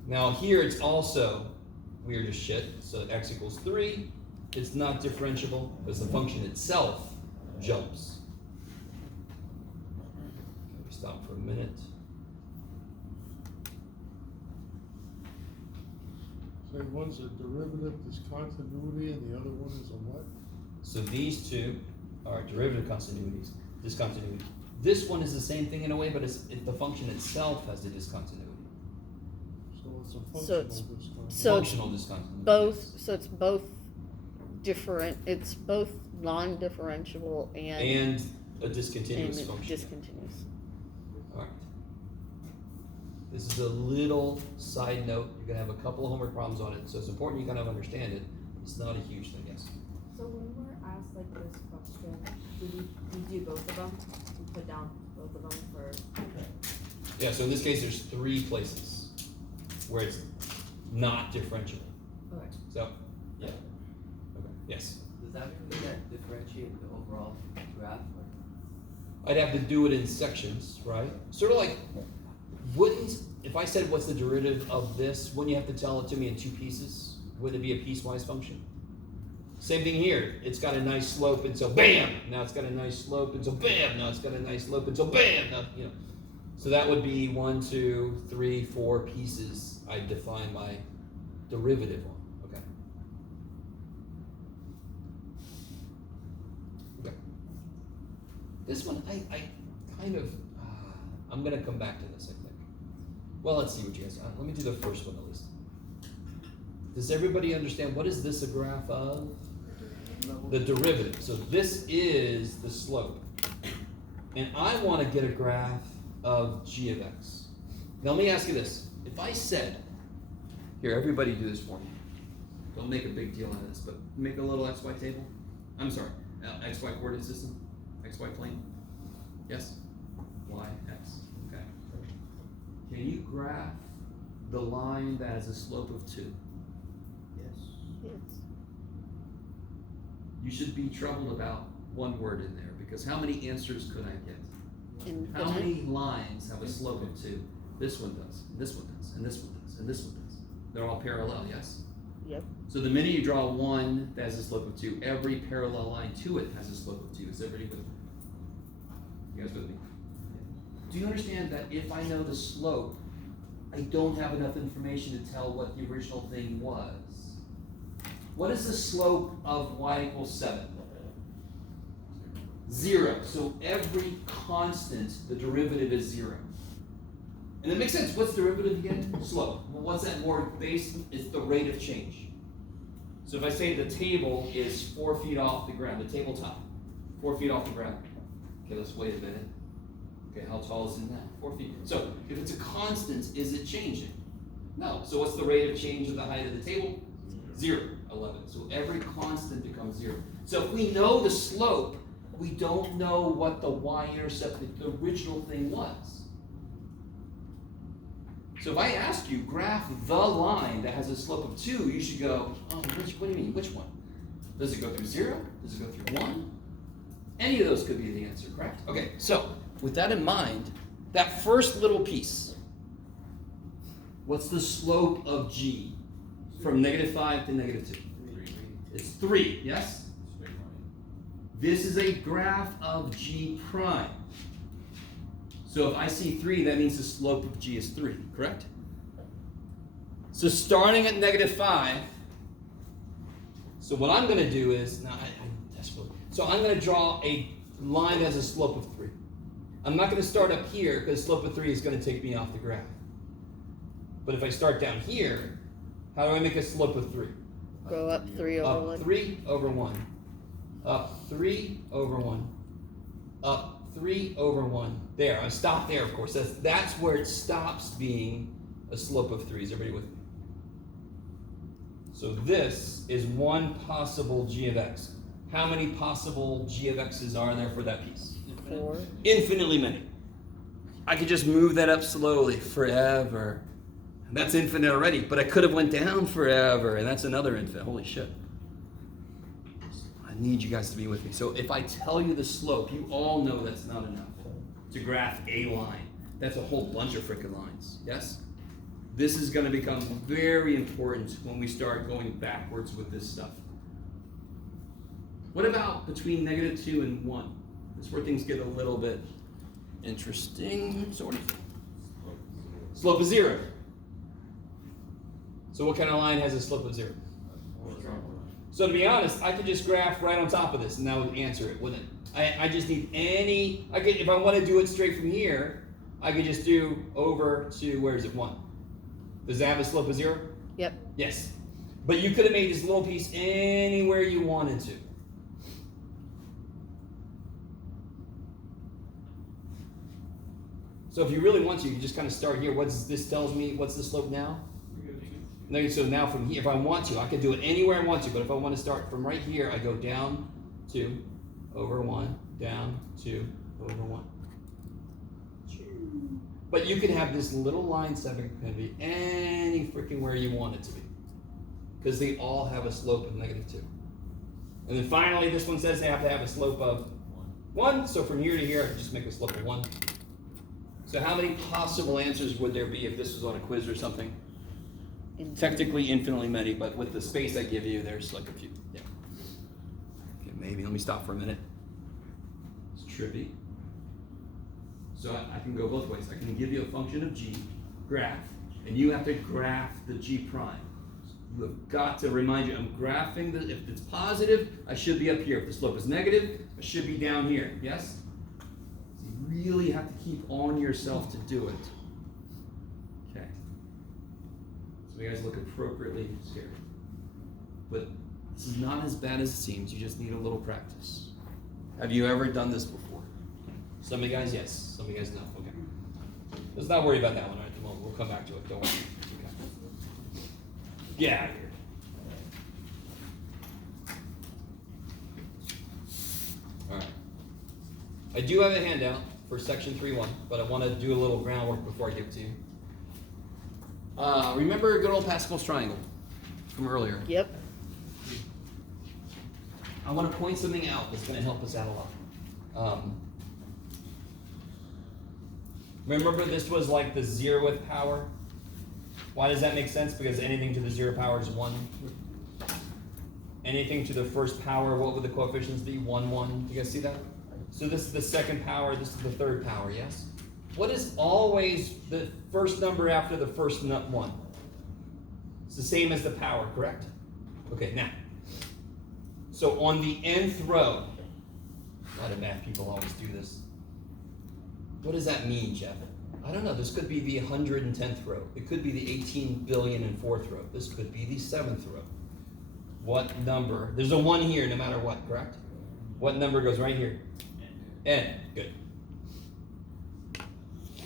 Now here it's also weird as shit. So x equals 3, it's not differentiable because the function itself jumps. Okay, we stop for a minute. So one's a derivative discontinuity and the other one is a what? So these two are derivative continuities, discontinuity. This one is the same thing in a way, but the function itself has the discontinuity. So it's a So functional it's- discontinuity. So it's Functional discontinuity. both. So it's both different. It's both non-differentiable And a discontinuous and function. discontinuous. Alright. This is a little side note. You're gonna have a couple of homework problems on it, so it's important you kind of understand it. It's not a huge thing, yes. So when we were asked like this question, did we do both of them? We put down both of them for. Yeah, so in this case, there's 3 places where it's not differentiable. Okay. So, yeah. Okay, yes. Does that mean that differentiate the overall graph? I'd have to do it in sections, right? Sort of like, wouldn't, if I said what's the derivative of this, wouldn't you have to tell it to me in 2 pieces? Wouldn't it be a piecewise function? Same thing here. It's got a nice slope, and so bam! Now it's got a nice slope, and so bam! Now it's got a nice slope, and so bam! Now, you know. So that would be 1, 2, 3, 4 pieces I'd define my derivative on. Okay. Okay. This one, I kind of, I'm gonna come back to this, I think. Well, let's see what you guys, let me do the first one at least. Does everybody understand, what is this a graph of? The derivative. So this is the slope. And I want to get a graph of g of x. Now let me ask you this. If I said, here, everybody do this for me. Don't make a big deal out of this, but make a little XY table. I'm sorry, XY coordinate system, XY plane. Yes? Y, X, okay. Can you graph the line that has a slope of 2? Yes. Yes. You should be troubled about one word in there, because how many answers could I get? How Infinite. many lines have a slope of 2? This one does, and this one does, and this one does, and this one does. They're all parallel, yes? Yep. So the minute you draw one that has a slope of 2, every parallel line to it has a slope of 2. Is everybody with me? You guys with me? Do you understand that if I know the slope, I don't have enough information to tell what the original thing was? What is the slope of y equals 7? 0. So every constant, the derivative is 0. And it makes sense. What's derivative again? Slope. Well, what's that word based? It's the rate of change. So if I say the table is 4 feet off the ground, the tabletop, 4 feet off the ground. Okay, let's wait a minute. Okay, how tall is it now? 4 feet. So if it's a constant, is it changing? No. So what's the rate of change of the height of the table? 0. 11. So every constant becomes 0. So if we know the slope, we don't know what the y-intercept, the original thing was. So if I ask you, graph the line that has a slope of 2, you should go, oh, what do you mean, which one? Does it go through 0? Does it go through 1? Any of those could be the answer, correct? Okay, so with that in mind, that first little piece, what's the slope of g from -5 to -2? It's 3, yes? This is a graph of g prime. So if I see 3, that means the slope of g is 3, correct? So starting at -5, so what I'm going to do is, so I'm going to draw a line that has a slope of 3. I'm not going to start up here because slope of 3 is going to take me off the graph. But if I start down here, how do I make a slope of 3? Go up 3 over Up 1. 3 over 1. Up 3 over 1. Up 3 over 1. There, I stopped there, of course. That's where it stops being a slope of 3. Is everybody with me? So this is one possible g of x. How many possible g of x's are there for that piece? 4. Infinitely many. I could just move that up slowly forever. That's infinite already, but I could have went down forever, and that's another infinite. Holy shit. I need you guys to be with me. So if I tell you the slope, you all know that's not enough to graph a line. That's a whole bunch of frickin' lines, yes? This is going to become very important when we start going backwards with this stuff. What about between -2 and 1? This is where things get a little bit interesting, sort of. Slope of 0. So what kind of line has a slope of 0? So to be honest, I could just graph right on top of this and that would answer it, wouldn't it? I just need if I want to do it straight from here, I could just do over to, where is it, 1? Does that have a slope of 0? Yep. Yes. But you could have made this little piece anywhere you wanted to. So if you really want to, you can just kind of start here. This tells me, what's the slope now? So now from here, if I want to, I can do it anywhere I want to, but if I want to start from right here, I go down 2, over 1, down 2, over 1. But you can have this little line segment can be any freaking where you want it to be. Because they all have a slope of -2. And then finally, this one says they have to have a slope of 1. So from here to here, I can just make a slope of 1. So how many possible answers would there be if this was on a quiz or something? Technically infinitely many, but with the space I give you, there's like a few. Yeah. Okay, maybe let me stop for a minute. It's trippy. So I can go both ways. I can give you a function of g, graph, and you have to graph the g prime. You have got to remind you, I'm graphing if it's positive, I should be up here. If the slope is negative, I should be down here. Yes? So you really have to keep on yourself to do it. Okay. So you guys look appropriately scared. But this is not as bad as it seems. You just need a little practice. Have you ever done this before? Some of you guys, yes. Some of you guys, no. Okay. Let's not worry about that one, all right? We'll come back to it. Don't worry. Okay. Get out of here. I do have a handout for section 3.1, but I want to do a little groundwork before I give it to you. Remember good old Pascal's triangle from earlier? Yep. I want to point something out that's going to help us out a lot. Remember this was like the 0th power? Why does that make sense? Because anything to the 0 power is 1. Anything to the first power, what would the coefficients be? 1, 1. You guys see that? So this is the 2nd power, this is the 3rd power, yes? What is always the first number after the first 1? It's the same as the power, correct? Okay, now. So on the nth row, a lot of math people always do this. What does that mean, Jeff? I don't know, this could be the 110th row. It could be the 18 billion and 4th row. This could be the 7th row. What number? There's a 1 here no matter what, correct? What number goes right here? N. Good.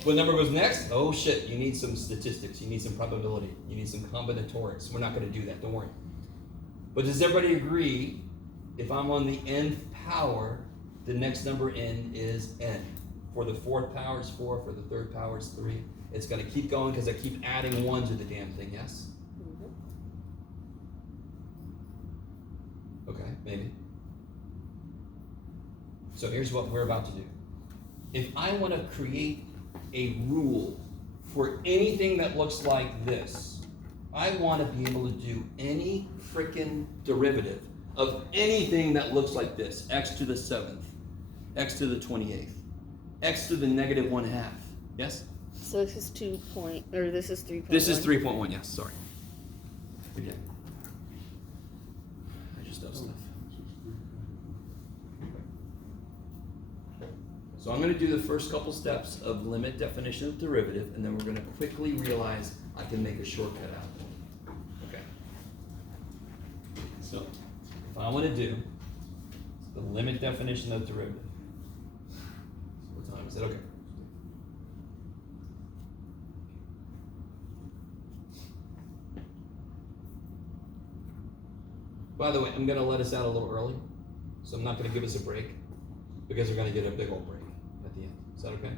What number goes next? Oh shit, you need some statistics. You need some probability. You need some combinatorics. We're not going to do that, don't worry. But does everybody agree, if I'm on the nth power, the next number n is n? For the 4th power is 4, for the 3rd power is 3. It's going to keep going because I keep adding 1 to the damn thing, yes? Okay, maybe. So here's what we're about to do. If I want to create a rule for anything that looks like this, I want to be able to do any frickin' derivative of anything that looks like this. X to the 7th, x to the 28th, x to the negative 1/2. Yes? So this is 2 point, or this is 3.1. This is 3.1, yes, sorry. Again. I just done stuff. So I'm going to do the first couple steps of limit definition of derivative, and then we're going to quickly realize I can make a shortcut out. Okay. So if I want to do the limit definition of derivative, what time is it? Okay. By the way, I'm going to let us out a little early, so I'm not going to give us a break, because we're going to get a big old break at the end. Is that okay?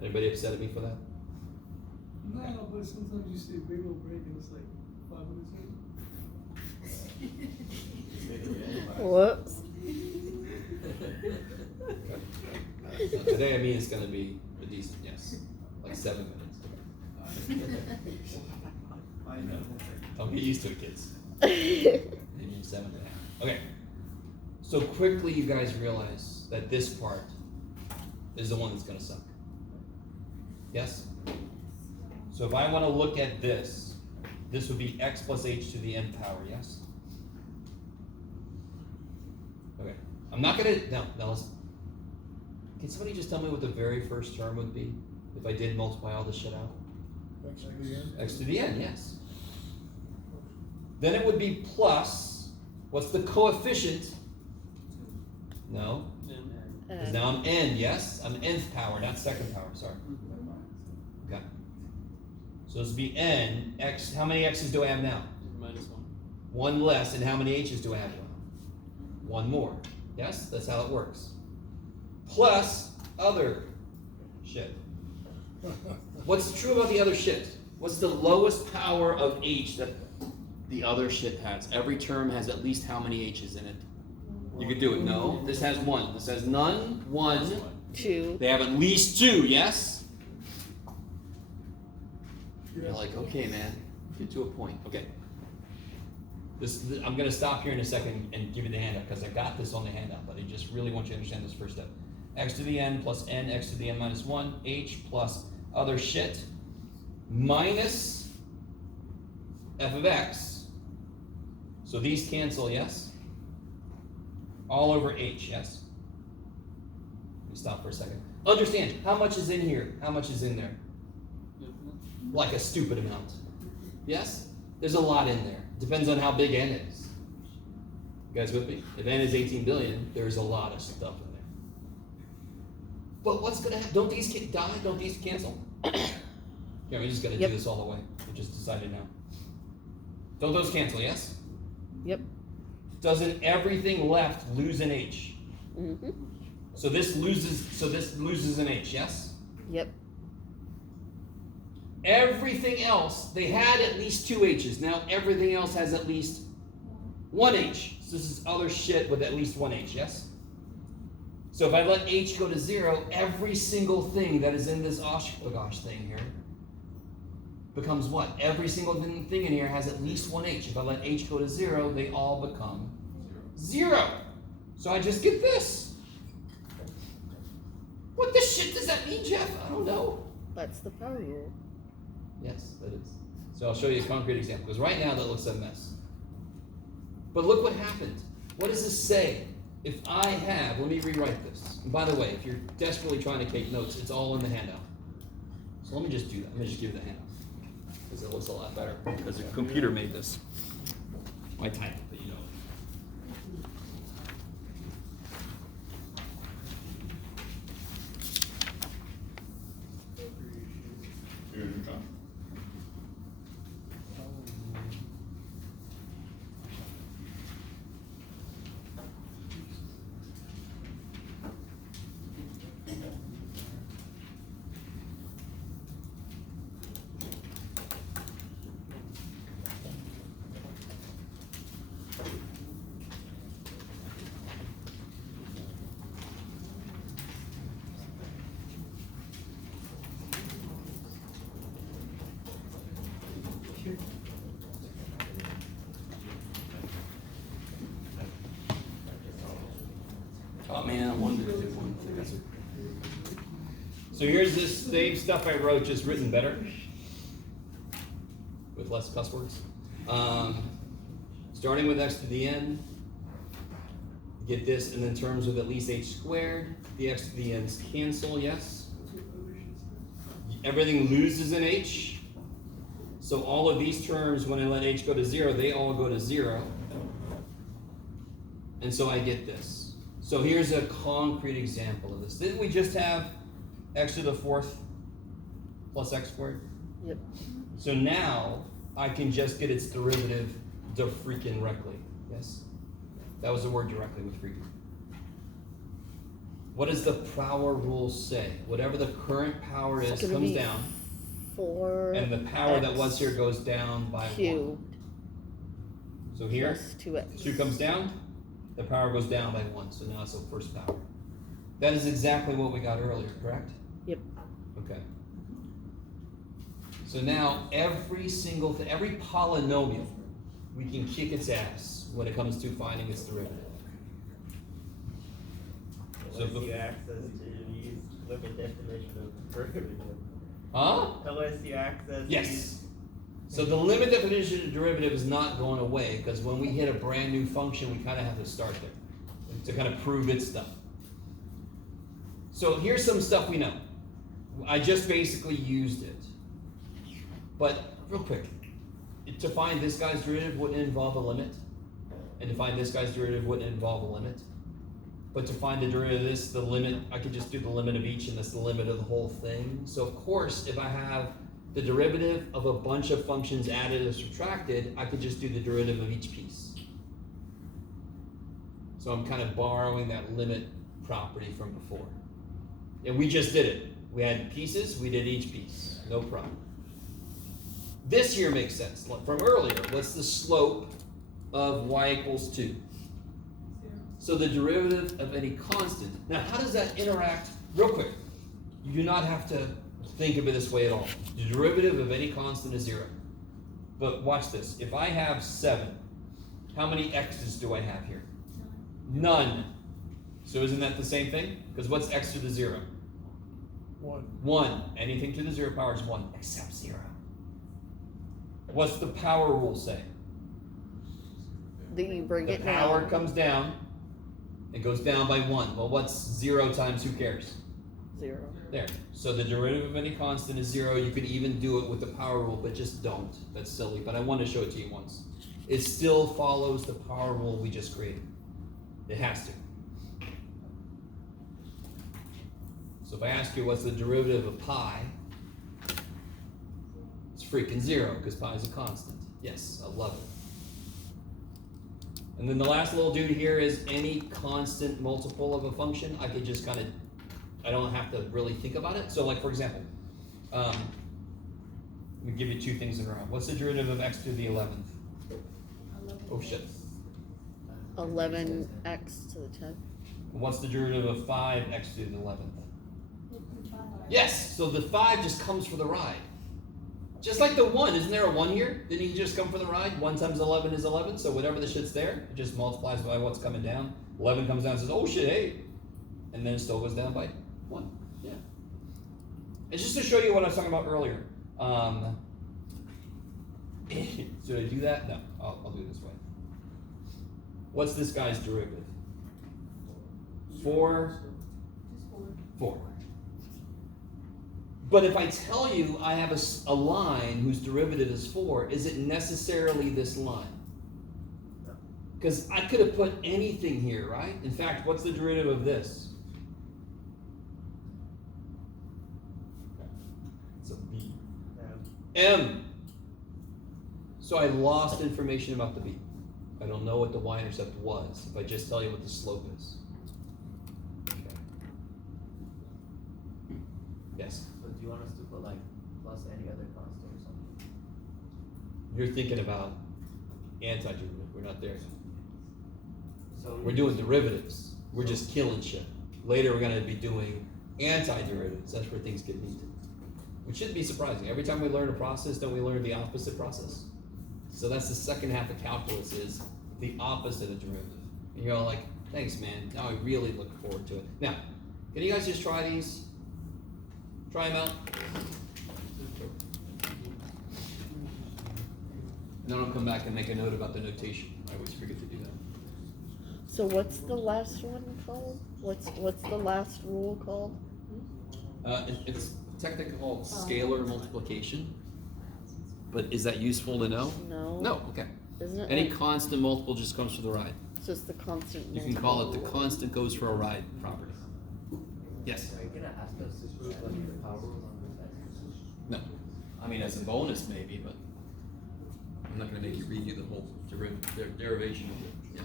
Anybody upset at me for that? No, but sometimes you say big old break and it's like 5 minutes in. Whoops. Okay. Today, I mean, it's going to be a decent, yes, like 7 minutes. I know. Don't get used to it, kids. Maybe 7.5. Okay. So quickly, you guys realize that this part is the one that's going to suck. Yes? So if I want to look at this, this would be x plus h to the n power, yes? Okay. I'm not going to, no, let's, can somebody just tell me what the very first term would be if I did multiply all this shit out? X to the n. X to the n, yes. Then it would be plus, what's the coefficient? No. Because now I'm n, yes? I'm nth power, not 2nd power, sorry. Okay. So this would be n, x, how many x's do I have now? -1. 1 less, and how many h's do I have now? 1 more. Yes? That's how it works. Plus other shit. What's true about the other shit? What's the lowest power of h that the other shit has? Every term has at least how many h's in it? You could do it. No. This has 1. This has none. 1. 2. They have at least 2, yes? You're like, okay, man. Get to a point. Okay. I'm going to stop here in a second and give you the handout because I got this on the handout, but I just really want you to understand this first step. X to the n plus n, x to the n minus 1, h plus other shit, minus f of x. So these cancel, yes? All over h, yes? Let me stop for a second. Understand, how much is in here? How much is in there? Like a stupid amount. Yes? There's a lot in there. Depends on how big n is. You guys with me? If n is 18 billion, there's a lot of stuff in there. But what's going to happen? Don't these die? Don't these cancel? Yeah, we're just going to Yep. do this all the way. We just decided now. Don't those cancel, yes? Yep. Doesn't everything left lose an h? Mm-hmm. So this loses an h, yes? Yep. Everything else, they had at least 2 h's. Now everything else has at least 1 h. So this is other shit with at least 1 h, yes? So if I let h go to 0, every single thing that is in this Oshkosh thing here becomes what? Every single thing in here has at least 1 h. If I let h go to 0, they all become 0. So I just get this. What the shit does that mean, Jeff? I don't know. That's the power rule. Yes, that is. So I'll show you a concrete example, because right now that looks a mess. But look what happened. What does this say? If I have, let me rewrite this. And by the way, if you're desperately trying to take notes, it's all in the handout. So let me just do that. Let me just give you the handout. Because it looks a lot better. Because the computer made this. My type, but you know. Here, you come. Oh man, I wanted to do one thing. So here's this same stuff I wrote, just written better. With less cuss words. Starting with x to the n. Get this in terms of at least h squared. The x to the n's cancel, yes? Everything loses an h. So all of these terms, when I let h go to 0, they all go to 0. And so I get this. So here's a concrete example of this. Didn't we just have x to the 4th plus x squared? Yep. So now I can just get its derivative freaking directly. Yes? That was the word directly with freaking. What does the power rule say? Whatever the current power It's is gonna comes be down, 4 and the power that was here goes down by 1. cubed So here, plus 2x. 2 comes down, the power goes down by 1, so now it's the first power. That is exactly what we got earlier, correct? Yep. Okay. So now every single thing, every polynomial, we can kick its ass when it comes to finding its derivative. So Unless you access to use limit definition of derivative. huh? Unless you access. Yes. So the limit definition of derivative is not going away, because when we hit a brand new function, we kind of have to start there to kind of prove its stuff. So here's some stuff we know. I just basically used it. But real quick, to find this guy's derivative wouldn't involve a limit. And to find this guy's derivative wouldn't involve a limit. But to find the derivative of this, the limit, I could just do the limit of each, and that's the limit of the whole thing. So of course, if I have the derivative of a bunch of functions added or subtracted, I could just do the derivative of each piece. So I'm kind of borrowing that limit property from before. And we just did it. We had pieces, we did each piece, no problem. This here makes sense. From earlier, what's the slope of y equals 2? So the derivative of any constant. Now, how does that interact? Real quick, you do not have to think of it this way at all. The derivative of any constant is 0. But watch this. If I have 7, how many x's do I have here? None. So isn't that the same thing? Because what's x to the 0? 1. 1. Anything to the 0 power is 1, except 0. What's the power rule say? Then you bring The it power down. comes down, it goes down by 1. Well, what's 0 times who cares? 0. There. So the derivative of any constant is 0. You could even do it with the power rule, but just don't. That's silly, but I want to show it to you once. It still follows the power rule we just created. It has to. So if I ask you what's the derivative of pi, it's freaking 0, because pi is a constant. Yes, I love it. And then the last little dude here is any constant multiple of a function. I could just kind of, I don't have to really think about it. So like for example, let me give you two things in a row. What's the derivative of x to the 11th? Oh shit. 11x to the 10th. What's the derivative of 5x to the 11th? Yes, so the 5 just comes for the ride. Just like the 1, isn't there a 1 here? Didn't he just come for the ride? 1 times 11 is 11, so whatever the shit's there, it just multiplies by what's coming down. 11 comes down and says, oh shit, hey. And then it still goes down by 1. Yeah. It's just to show you what I was talking about earlier. Should I do that? No, I'll do it this way. What's this guy's derivative? 4. 4. But if I tell you I have a line whose derivative is 4, is it necessarily this line? Because I could have put anything here, right? In fact, what's the derivative of this? It's a B. M. So I lost information about the B. I don't know what the y-intercept was if I just tell you what the slope is. Okay. Yes? So do you want us to put like plus any other constant or something? You're thinking about antiderivative. We're not there. So We're doing derivatives. We're just killing shit. Later we're going to be doing antiderivatives. That's where things get neat. Which shouldn't be surprising. Every time we learn a process, don't we learn the opposite process? So that's the second half of calculus, is the opposite of derivative. And you're all like, thanks man, now I really look forward to it. Now, can you guys just try these? Try them out. And then I'll come back and make a note about the notation. I always forget to do that. So what's the last one called? What's the last rule called? It's technically called scalar multiplication. But is that useful to know? No. No, okay. Isn't it Any like constant multiple just comes for the ride. just the constant? You can call it the constant goes for a ride property. Yes? are you gonna ask us to prove like the power rules on this? No. I mean, as a bonus maybe, but I'm not gonna make you read you the whole derivation of it. Yeah.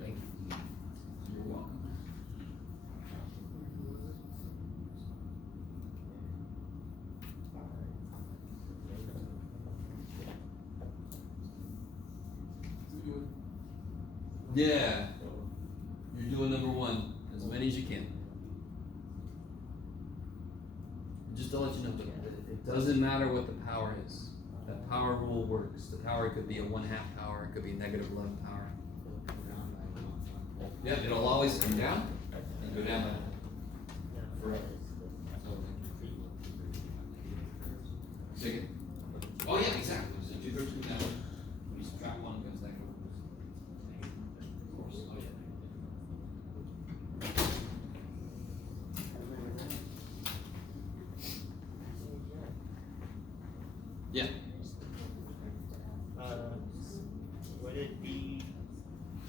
Thank you. You're welcome. Yeah. You're doing number 1, as many as you can. Just to let you know, it doesn't matter what the power is. That power rule works. The power could be a 1/2 power, it could be negative 11 power. Yeah, it'll always come down and go down forever. Second. Oh yeah, exactly. So 2/3 comes down. When you subtract 1, it goes negative. Of course. Oh yeah. Yeah. Would it be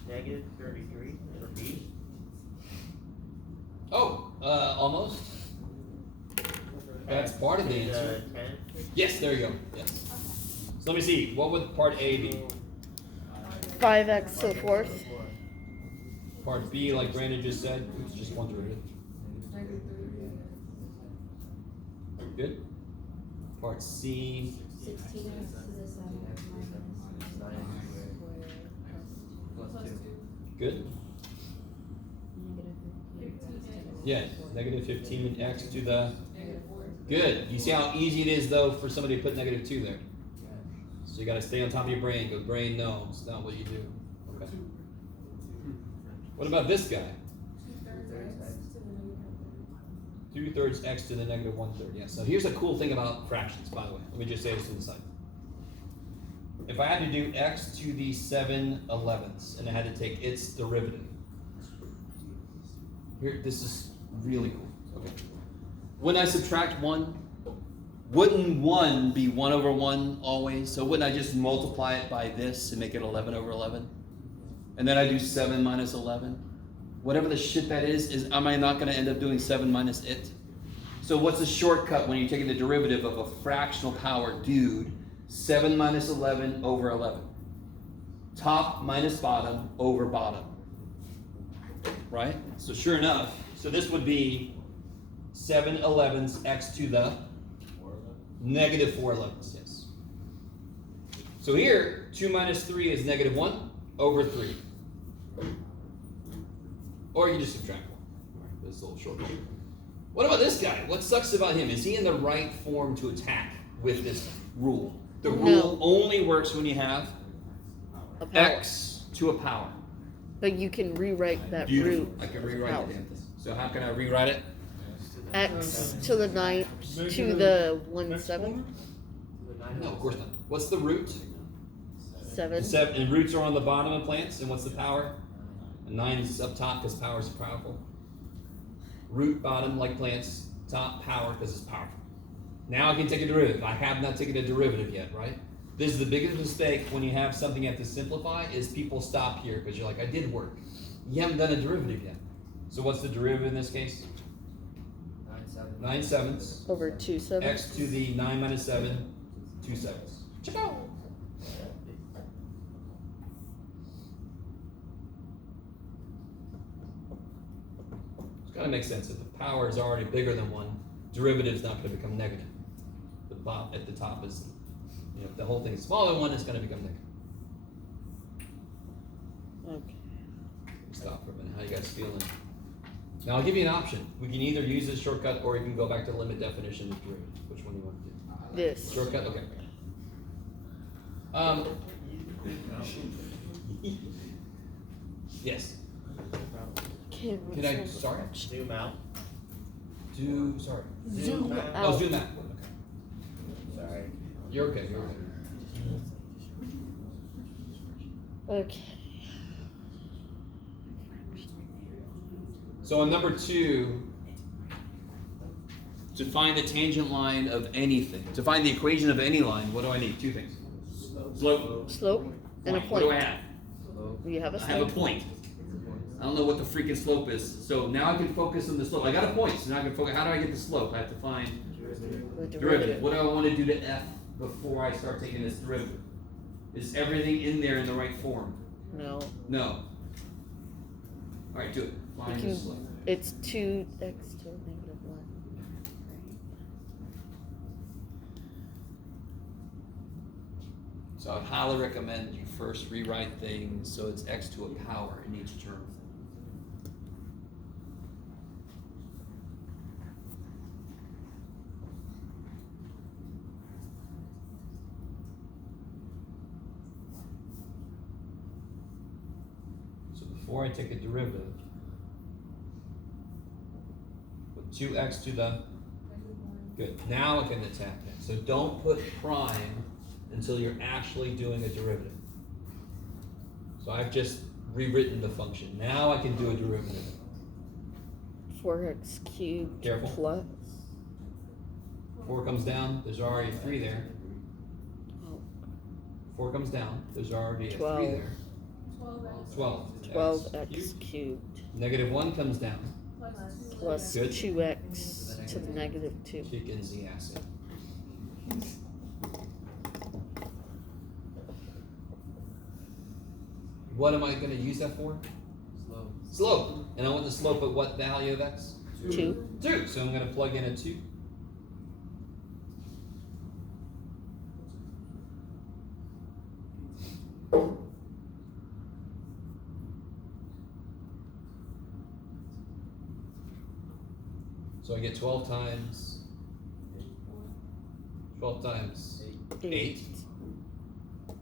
negative 33 for B? Oh, almost. That's part of the answer. 10? Yes, there you go. Yes. So let me see. What would part A be? 5x to the 4th. Part B, like Brandon just said, it's just one derivative. Good. Part C. 16 x to the 7 minus 9 squared plus 2. Good. Yeah, negative 15x to the. Good. You see how easy it is though for somebody to put negative 2 there. So you got to stay on top of your brain. Go, brain, no, it's not what you do. Okay. What about this guy? 2/3 x to the negative 1/3. Yeah. So here's a cool thing about fractions, by the way. Let me just say this to the side. If I had to do x to the 7/11ths and I had to take its derivative, here, this is really cool. Okay. When I subtract 1, wouldn't 1 be 1/1 always? So wouldn't I just multiply it by this and make it 11/11? And then I do 7 minus 11. Whatever the shit that is am I not going to end up doing 7 minus it? So what's the shortcut when you're taking the derivative of a fractional power dude? 7 minus 11 over 11. top minus bottom over bottom. Right? So sure enough, so this would be 7/11 x to the negative 4/11, yes. So here, 2 minus 3 is negative 1 over 3. Or you just subtract 1. Right, this little short. What about this guy? What sucks about him? Is he in the right form to attack with this rule? The rule only works when you have A power. x to a power. But you can rewrite that Beautiful. root. I can rewrite Power. it. So how can I rewrite it? X to the 9 to Negative the 1 next 7 corner? No, of course not. What's the root? 7. 7. And roots are on the bottom of plants. And what's the power? And 9 is up top because power is powerful. Root, bottom, like plants. Top, power because it's powerful. Now I can take a derivative. I have not taken a derivative yet, right? This is the biggest mistake when you have something you have to simplify is people stop here because you're like, I did work. You haven't done a derivative yet. So what's the derivative in this case? 9 sevenths. Over 2 7. X to the 9 minus 7, 2 sevenths. Chico! It's gotta make sense. If the power is already bigger than 1, derivative's not gonna become negative. The at the top is, you know, if the whole thing is smaller than 1, it's gonna become negative. Okay. Stop for a minute. How you guys feeling? Now I'll give you an option. We can either use this shortcut or you can go back to the limit definition of derivative. Which one do you want to do? This. Shortcut? Okay. Yes. Did I, sorry? Zoom out. Sorry. Zoom Oh, out. zoom out. Okay. Sorry. You're okay, you're okay. Okay. So on number 2, to find the tangent line of anything, to find the equation of any line, what do I need? 2 things. Slope. Slope and a What do I point. have? You have a I have a slope. point. I don't know what the freaking slope is. So now I can focus on the slope. I got a point, so now I can focus. How do I get the slope? I have to find The derivative. What do I want to do to f before I start taking this derivative? Is everything in there in the right form? No. No. All right, do it. Find You the can- slope. It's 2x to negative 1. So I'd highly recommend you first rewrite things so it's x to a power in each term. So before I take a derivative, put 2x to the, good, now I can attack it. So don't put prime until you're actually doing a derivative. So I've just rewritten the function. Now I can do a derivative. 4x cubed Careful. plus. 4 comes down, there's already a 3 there. Oh, 4 comes down, there's already a 3 12. there. 12. 12x cubed Negative 1 comes down. plus Good. 2x to the negative 2. Chickens the acid. What am I going to use that for? Slope. And I want the slope at what value of x? 2. 2. So I'm going to plug in a 2. So I get 12 times 8. So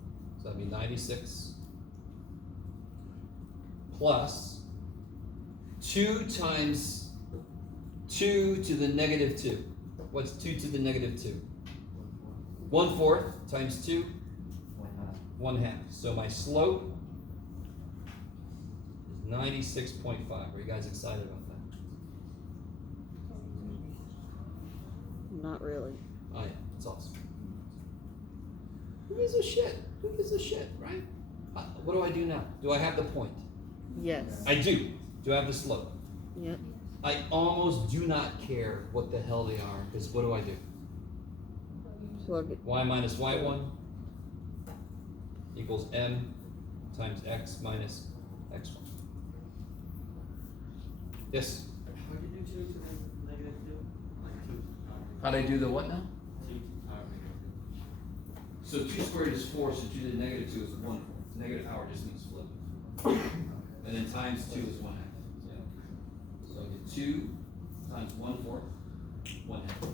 that'd be 96 plus 2 times 2 to the negative 2. What's 2 to the negative 2? 1/4 times 2, 1/2. So my slope is 96.5. Are you guys excited about that? Not really. Oh yeah, it's awesome. Who gives a shit? Who gives a shit, right? What do I do now? Do I have the point? Yes. I do. Do I have the slope? Yep. I almost do not care what the hell they are, because what do I do? Plug it. Y minus y1 equals m times x minus x1. Yes? Why'd you do 2 to the negative 2? Like 2 How'd I do the what now? 2 power negative. So 2 squared is 4, so 2 to the negative 2 is 1/4. Negative power just means flip. And then times 2 is 1/2. So I get 2 times 1/4, 1/2.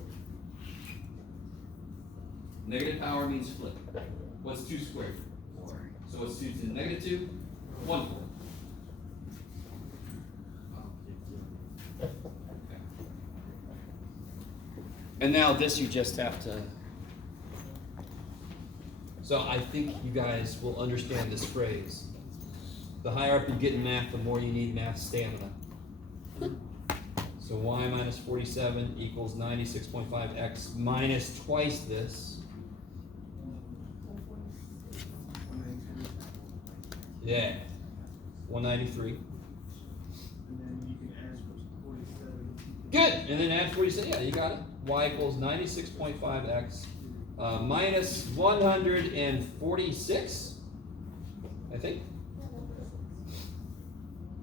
Negative power means flip. What's 2 squared? 4. So what's 2 to the negative 2? 1/4. Okay. And now this you just have to. So I think you guys will understand this phrase. The higher up you get in math, the more you need math stamina. So y minus 47 equals 96.5x minus twice this. Yeah, 193. And then you can add 47. Good, and then add 47, yeah, you got it. Y equals 96.5x minus 146, I think.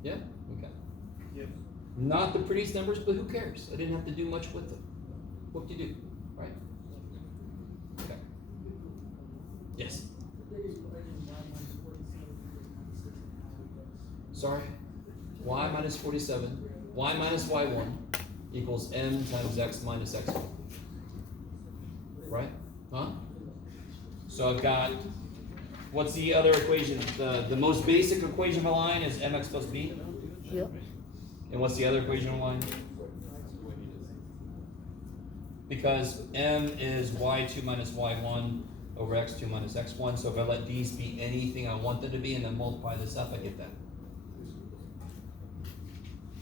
Yeah, okay. Yep. Not the prettiest numbers, but who cares? I didn't have to do much with them. What do you do, right? Okay. Yes. Sorry. Y minus 47, y minus y1 equals m times x minus x1. Right? Huh? So I've got, what's the other equation? The most basic equation of a line is mx plus b. Yep. And what's the other equation of a line? Because m is y2 minus y1 over x2 minus x1. So if I let these be anything I want them to be and then multiply this up, I get that.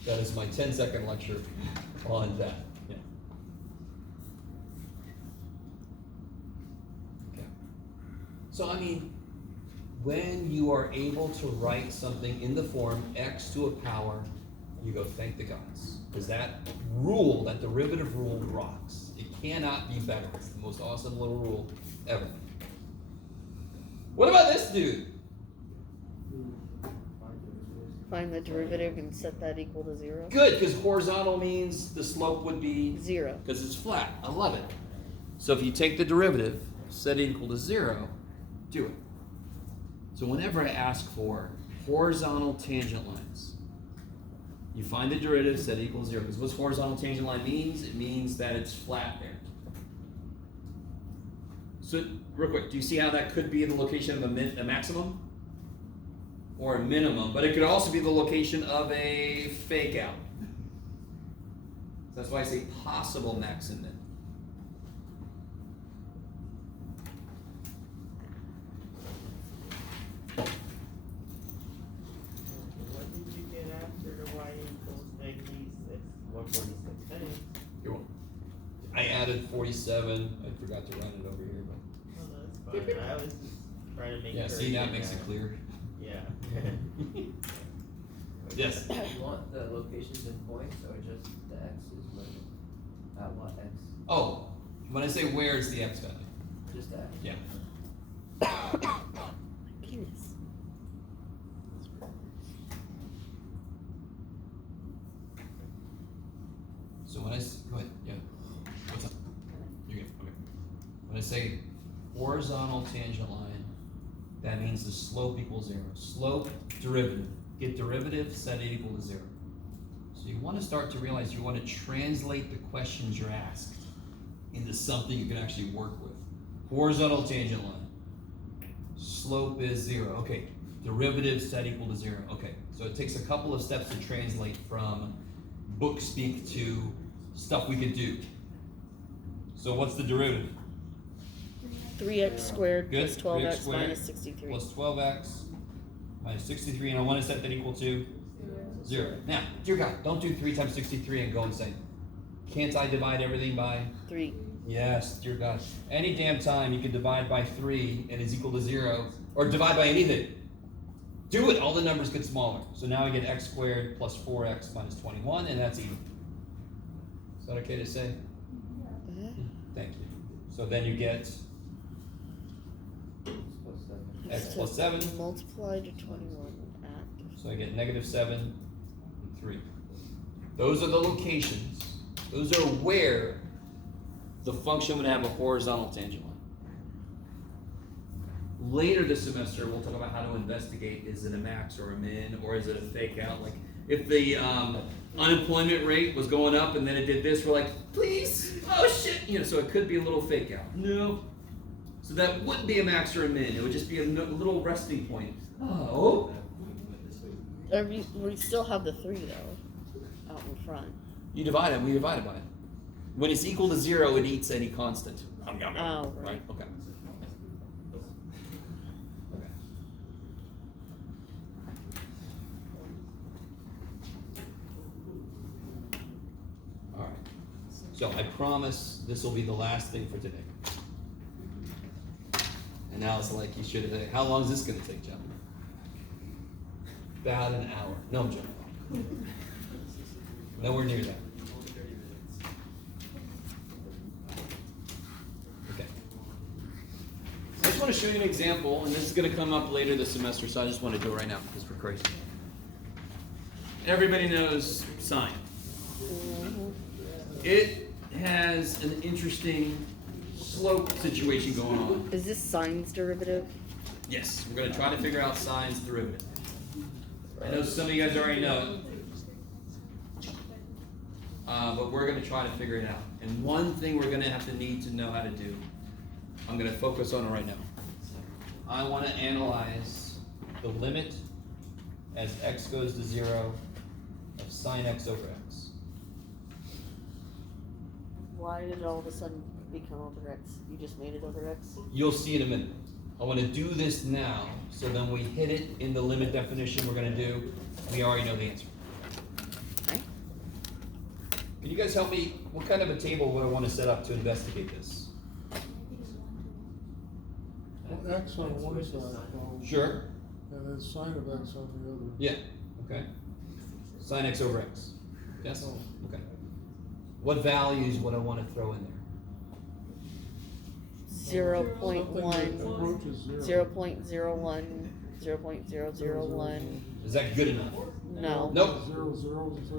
That is my 10-second lecture on that. Yeah. Okay. So I mean, when you are able to write something in the form x to a power, you go thank the gods. Because that rule, that derivative rule rocks. It cannot be better. It's the most awesome little rule ever. What about this dude? Find the derivative and set that equal to 0. Good, because horizontal means the slope would be 0. because it's flat. I love it. So if you take the derivative, set it equal to 0, do it. So whenever I ask for horizontal tangent lines, you find the derivative, set it equal to 0. Because what's horizontal tangent line means? It means that it's flat there. So real quick, do you see how that could be in the location of a maximum? Or a minimum, but it could also be the location of a fake out. That's why I say possible max and min. What did you get after the y equals negative 146? You're welcome. I added 47. I forgot to run it over here, but Oh, no, that's fine. I was just trying to make yeah. sure. See, now you it makes it got clear. Yeah. Yes. Do you want the locations in points or just the x's when at what x? Oh, when I say where is the x value? Just x. Yeah. Goodness. So when go ahead. Yeah. What's up? You're good. Okay. When I say horizontal tangent line, that means the slope equals 0. Slope, derivative. Get derivative, set it equal to 0. So you want to start to realize you want to translate the questions you're asked into something you can actually work with. Horizontal tangent line. Slope is 0. Okay. Derivative set equal to 0. Okay. So it takes a couple of steps to translate from book speak to stuff we could do. So what's the derivative? 3x squared Good. plus 12x 3x squared minus 63. Plus 12x minus 63, and I want to set that equal to 0. Now, dear God, don't do 3 times 63 and go insane. Can't I divide everything by? 3. Yes, dear God. Any damn time you can divide by 3 and it's equal to 0, or divide by anything. Do it, all the numbers get smaller. So now I get x squared plus 4x minus 21, and that's even. Is that okay to say? Thank you. So then you get x So plus 7. multiply to 21 at. So I get -7 and 3. Those are the locations. Those are where the function would have a horizontal tangent line. Later this semester, we'll talk about how to investigate, is it a max or a min, or is it a fake out? Like, if the unemployment rate was going up and then it did this, we're like, please, oh shit, so it could be a little fake out. No. So that wouldn't be a max or a min, it would just be a little resting point. Oh. We still have the 3 though, out in front. We divide it by it. When it's equal to 0, it eats any constant. Oh, right. Okay. All right. So I promise this will be the last thing for today. And now it's like you should have. How long is this going to take, John? About an hour. No, I'm joking. Nowhere near that. Okay. I just want to show you an example, and this is going to come up later this semester, so I just want to do it right now because we're crazy. Everybody knows sine. It has an interesting slope situation going on. Is this sine's derivative? Yes, we're going to try to figure out sine's derivative. I know some of you guys already know it. But we're going to try to figure it out. And one thing we're going to have to need to know how to do, I'm going to focus on it right now. I want to analyze the limit as x goes to 0 of sine x over x. Why did it all of a sudden become over x? You just made it over x? You'll see in a minute. I want to do this now, so then we hit it in the limit definition we're going to do. We already know the answer. Okay. Can you guys help me? What kind of a table would I want to set up to investigate this? Well, X on one side, Sure. and then sine of X on the other. Yeah. Okay. Sine x over x. Yes? Okay. What values would I want to throw in there? 0.1, 0.01, 0.001. Is that good enough? No. Nope.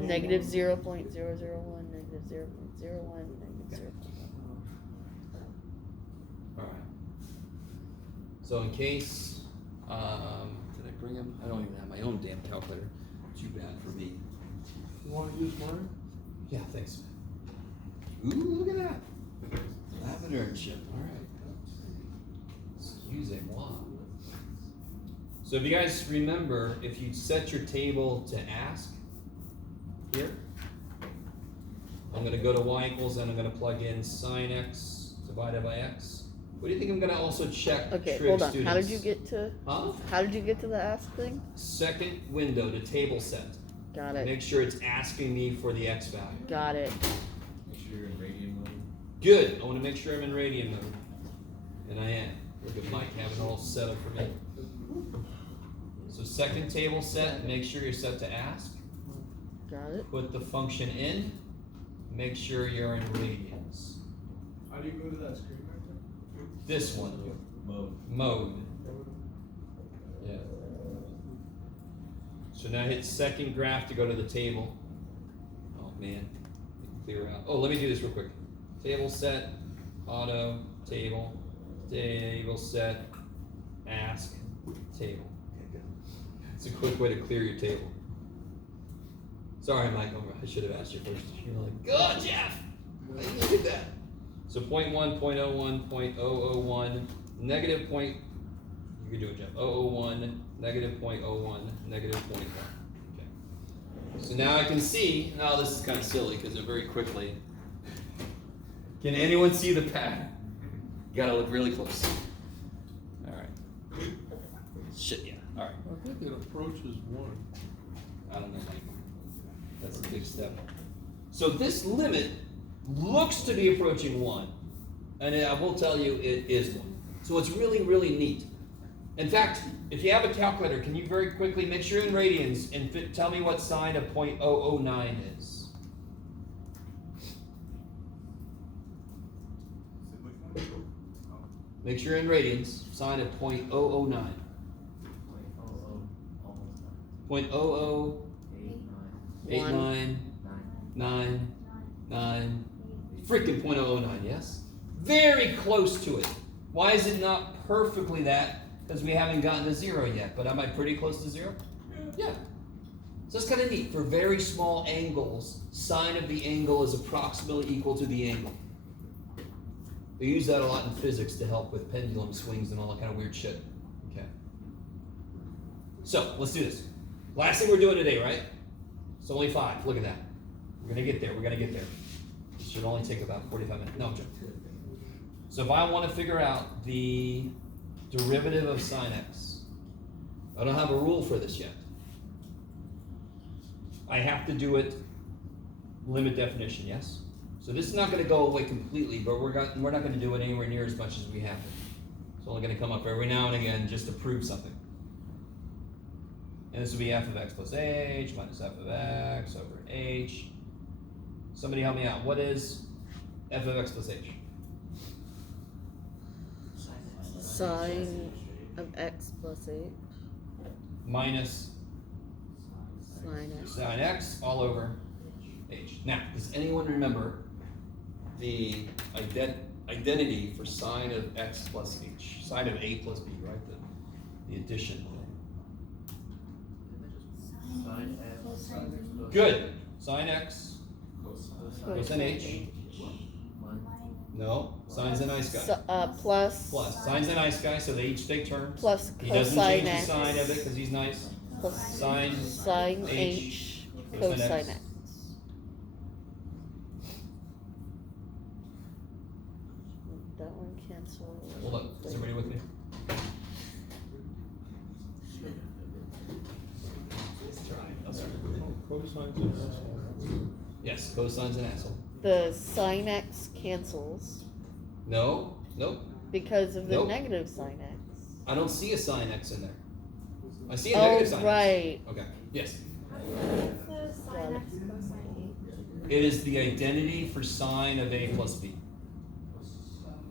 Negative 0.001, negative 0.01, negative 0. All right. So in case, did I bring him? I don't even have my own damn calculator. Too bad for me. You wanna use mine? Yeah, thanks. Ooh, look at that. Lavender and shit. All right. Excusez-moi. So if you guys remember, if you set your table to ask here, I'm going to go to y equals and I'm going to plug in sine x divided by x. What do you think I'm going to also check? Okay, trig hold on. students? How did you get to? Huh? How did you get to the ask thing? Second window to table set. Got it. Make sure it's asking me for the x value. Got it. Make sure you're in radian mode. Good. I want to make sure I'm in radian mode. And I am. Look at Mike having it all set up for me. So second table set, make sure you're set to ask. Got it. Put the function in. Make sure you're in radians. How do you go to that screen right there? This one. Mode. Yeah. So now hit second graph to go to the table. Oh man. Clear out. Oh, let me do this real quick. Table set, auto, table, set, ask, table. Okay, good. It's a quick way to clear your table. Sorry, Mike, I should have asked you first. You're like, go, Jeff! Why did you do that? So 0.1, 0.01, 0.001, negative point, you can do it, Jeff, 001, negative 0.01, negative 0.1. Okay. So now I can see, now this is kind of silly because it very quickly, can anyone see the pattern? You gotta look really close. Alright. Shit, yeah, alright. I think it approaches 1. I don't know, Mike. That's a big step. So this limit looks to be approaching 1. And I will tell you, it is 1. So it's really, really neat. In fact, if you have a calculator, can you very quickly make sure you're in radians and tell me what sine of 0.009 is? Make sure you're in radians, sine of 0.009. 0.00, almost 0.0089. 9. 9, freaking 0.009, yes? Very close to it. Why is it not perfectly that? Because we haven't gotten to 0 yet, but am I pretty close to 0? Yeah. So that's kind of neat. For very small angles, sine of the angle is approximately equal to the angle. They use that a lot in physics to help with pendulum swings and all that kind of weird shit. Okay. So, let's do this. Last thing we're doing today, right? It's only 5. Look at that. We're gonna get there. We're gonna get there. This should only take about 45 minutes. No, I'm joking. So if I want to figure out the derivative of sine x, I don't have a rule for this yet. I have to do it limit definition, yes? So this is not going to go away completely, but we're not going to do it anywhere near as much as we have to. It's only going to come up every now and again just to prove something. And this will be f of x plus h minus f of x over h. Somebody help me out. What is f of x plus h? Sine of x plus h. Minus Sine x. sine x all over h. Now, does anyone remember the identity for sine of x plus h? Sine of a plus b, right? The addition. Sine x. Good. Sine x. Cosine h. 1. No. Sine's a nice guy. Plus. Plus. Sine's a nice guy, so they each take turns. Plus He doesn't change cosine the x. sign of it because he's nice. Plus Sine sine h. Cosine x. That one cancels. Hold up. Is everybody with me? Cosines and asshole. Yes. Cosine's an asshole. The sine x cancels No. Nope. because of the Nope. negative sine x. I don't see a sine x in there. I see a Oh, negative sine right. x. Okay. Yes. What's the sine x cosine It is the identity for sine of a plus b.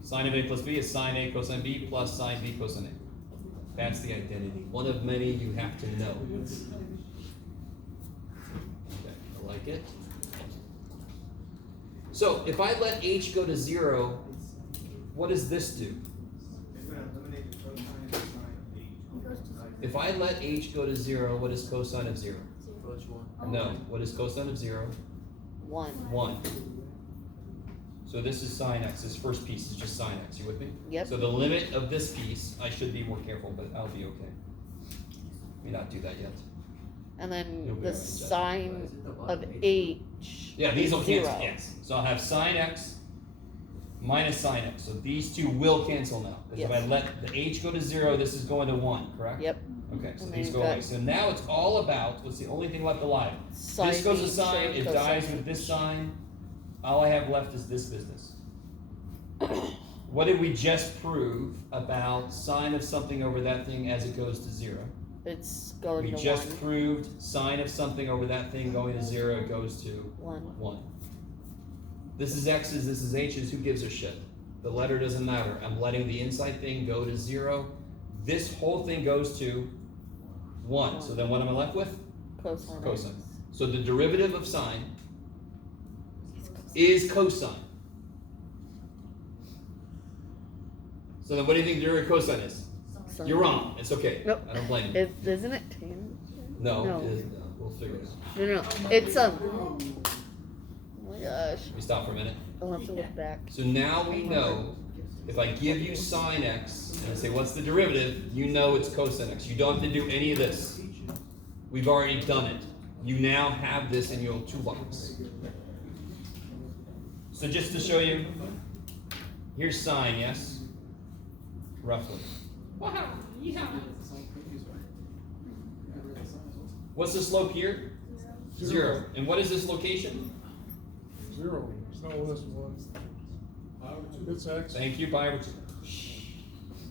Sine of a plus b is sine a cosine b plus sine b cosine a. That's the identity. One of many you have to know. Okay, I like it. So if I let h go to 0, what does this do? It's gonna eliminate the cosine and sine of h. It goes to 0. If I let h go to 0, what is cosine of 0? Which one? No. What is cosine of 0? 1. 1. So this is sine x. This first piece is just sine x. You with me? Yep. So the limit of this piece, I should be more careful, but I'll be okay. Let me not do that yet. And You'll then be the alright, Jeff. sine of h. Yeah, these is will 0. cancel. Yes. So I'll have sine x minus sine x. So these two will cancel now. Because if I Yes. let the h go to 0, this is going to 1, correct? Yep. Okay, so And these then go you've away. got So now it's all about, what's the only thing left alive? Sine This goes to h sine, or it cosine dies with h. this sign. All I have left is this business. What did we just prove about sine of something over that thing as it goes to 0? It's going We to just 1. proved sine of something over that thing going to 0, it goes to 1. 1. This is x's, this is h's, who gives a shit? The letter doesn't matter. I'm letting the inside thing go to 0. This whole thing goes to 1. So then what am I left with? Cosine. Cosine. So the derivative of sine is cosine. So then what do you think the derivative of cosine is? Sine. You're wrong. It's okay. Nope. I don't blame you. Isn't it tangent? No, No. it isn't. No, we'll figure it out. No. It's Oh my gosh. Let me stop for a minute. I'll have to look back. So now we know if I give you sine x and I say what's the derivative, you know it's cosine x. You don't have to do any of this. We've already done it. You now have this in your toolbox. So just to show you, here's sine, yes? Roughly. What's the slope here? 0. And what is this location? 0. It's not 1, it's 1. It's x. Thank you, pi over 2.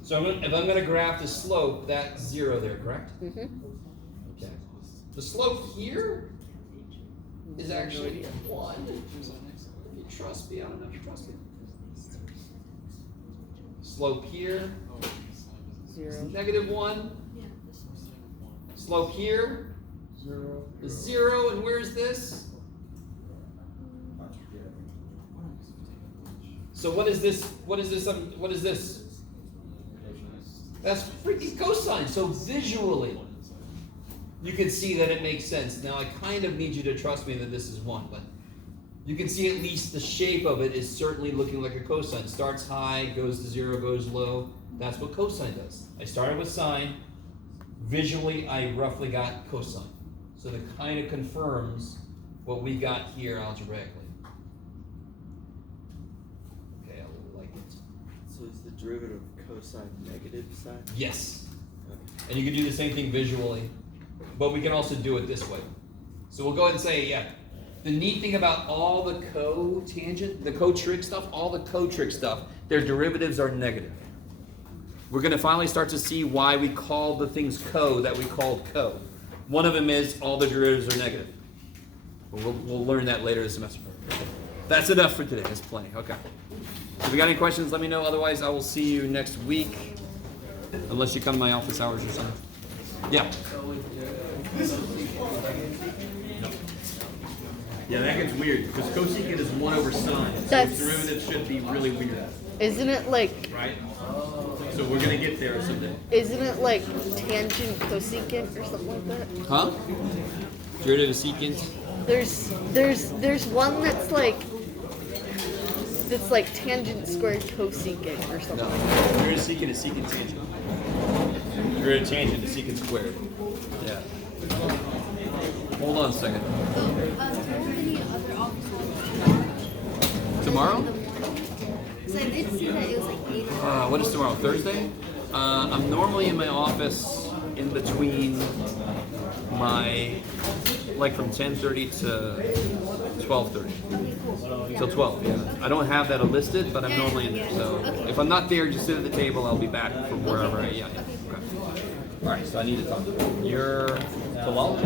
So if I'm going to graph the slope, that's 0 there, correct? Mm-hmm. Okay. The slope here is actually 1. If you trust me, I don't know if you trust me. Slope here is 0. -1. Slope here 0. is 0, and where's this? So what is this? What is this? What is this? That's freaking cosine. So visually, you can see that it makes sense. Now I kind of need you to trust me that this is 1, but you can see at least the shape of it is certainly looking like a cosine. Starts high, goes to 0, goes low. That's what cosine does. I started with sine. Visually, I roughly got cosine. So that kind of confirms what we got here algebraically. Okay, I like it. So is the derivative of cosine negative sine? Yes. Okay. And you can do the same thing visually, but we can also do it this way. So we'll go ahead and say, yeah, the neat thing about all the cotangent, the cotrig stuff, all the cotrig stuff, their derivatives are negative. We're going to finally start to see why we call the things that we called co. One of them is all the derivatives are negative. We'll learn that later this semester. That's enough for today. That's plenty. Okay. If you got any questions, let me know. Otherwise, I will see you next week. Unless you come to my office hours or something. Yeah. Yeah, that gets weird because cosecant is 1 over sine. So That's- derivatives should be really weird, Isn't it like right? So we're gonna get there someday. isn't it like tangent cosecant or something like that? Huh? Derivative of secant. There's one that's like tangent squared cosecant or something. No. Like that. Derivative of secant is secant tangent. Derivative of tangent is secant squared. Yeah. Hold on a second. Do you have any other office Tomorrow? Because I did see that it was like 8 o'clock. What is tomorrow? Thursday? I'm normally in my office in between from 10:30 to 12:30. Till 12, yeah. I don't have that listed, but I'm normally in there. So if I'm not there, just sit at the table. I'll be back from wherever. Yeah. Okay. All right. So I need to talk. You're Talal?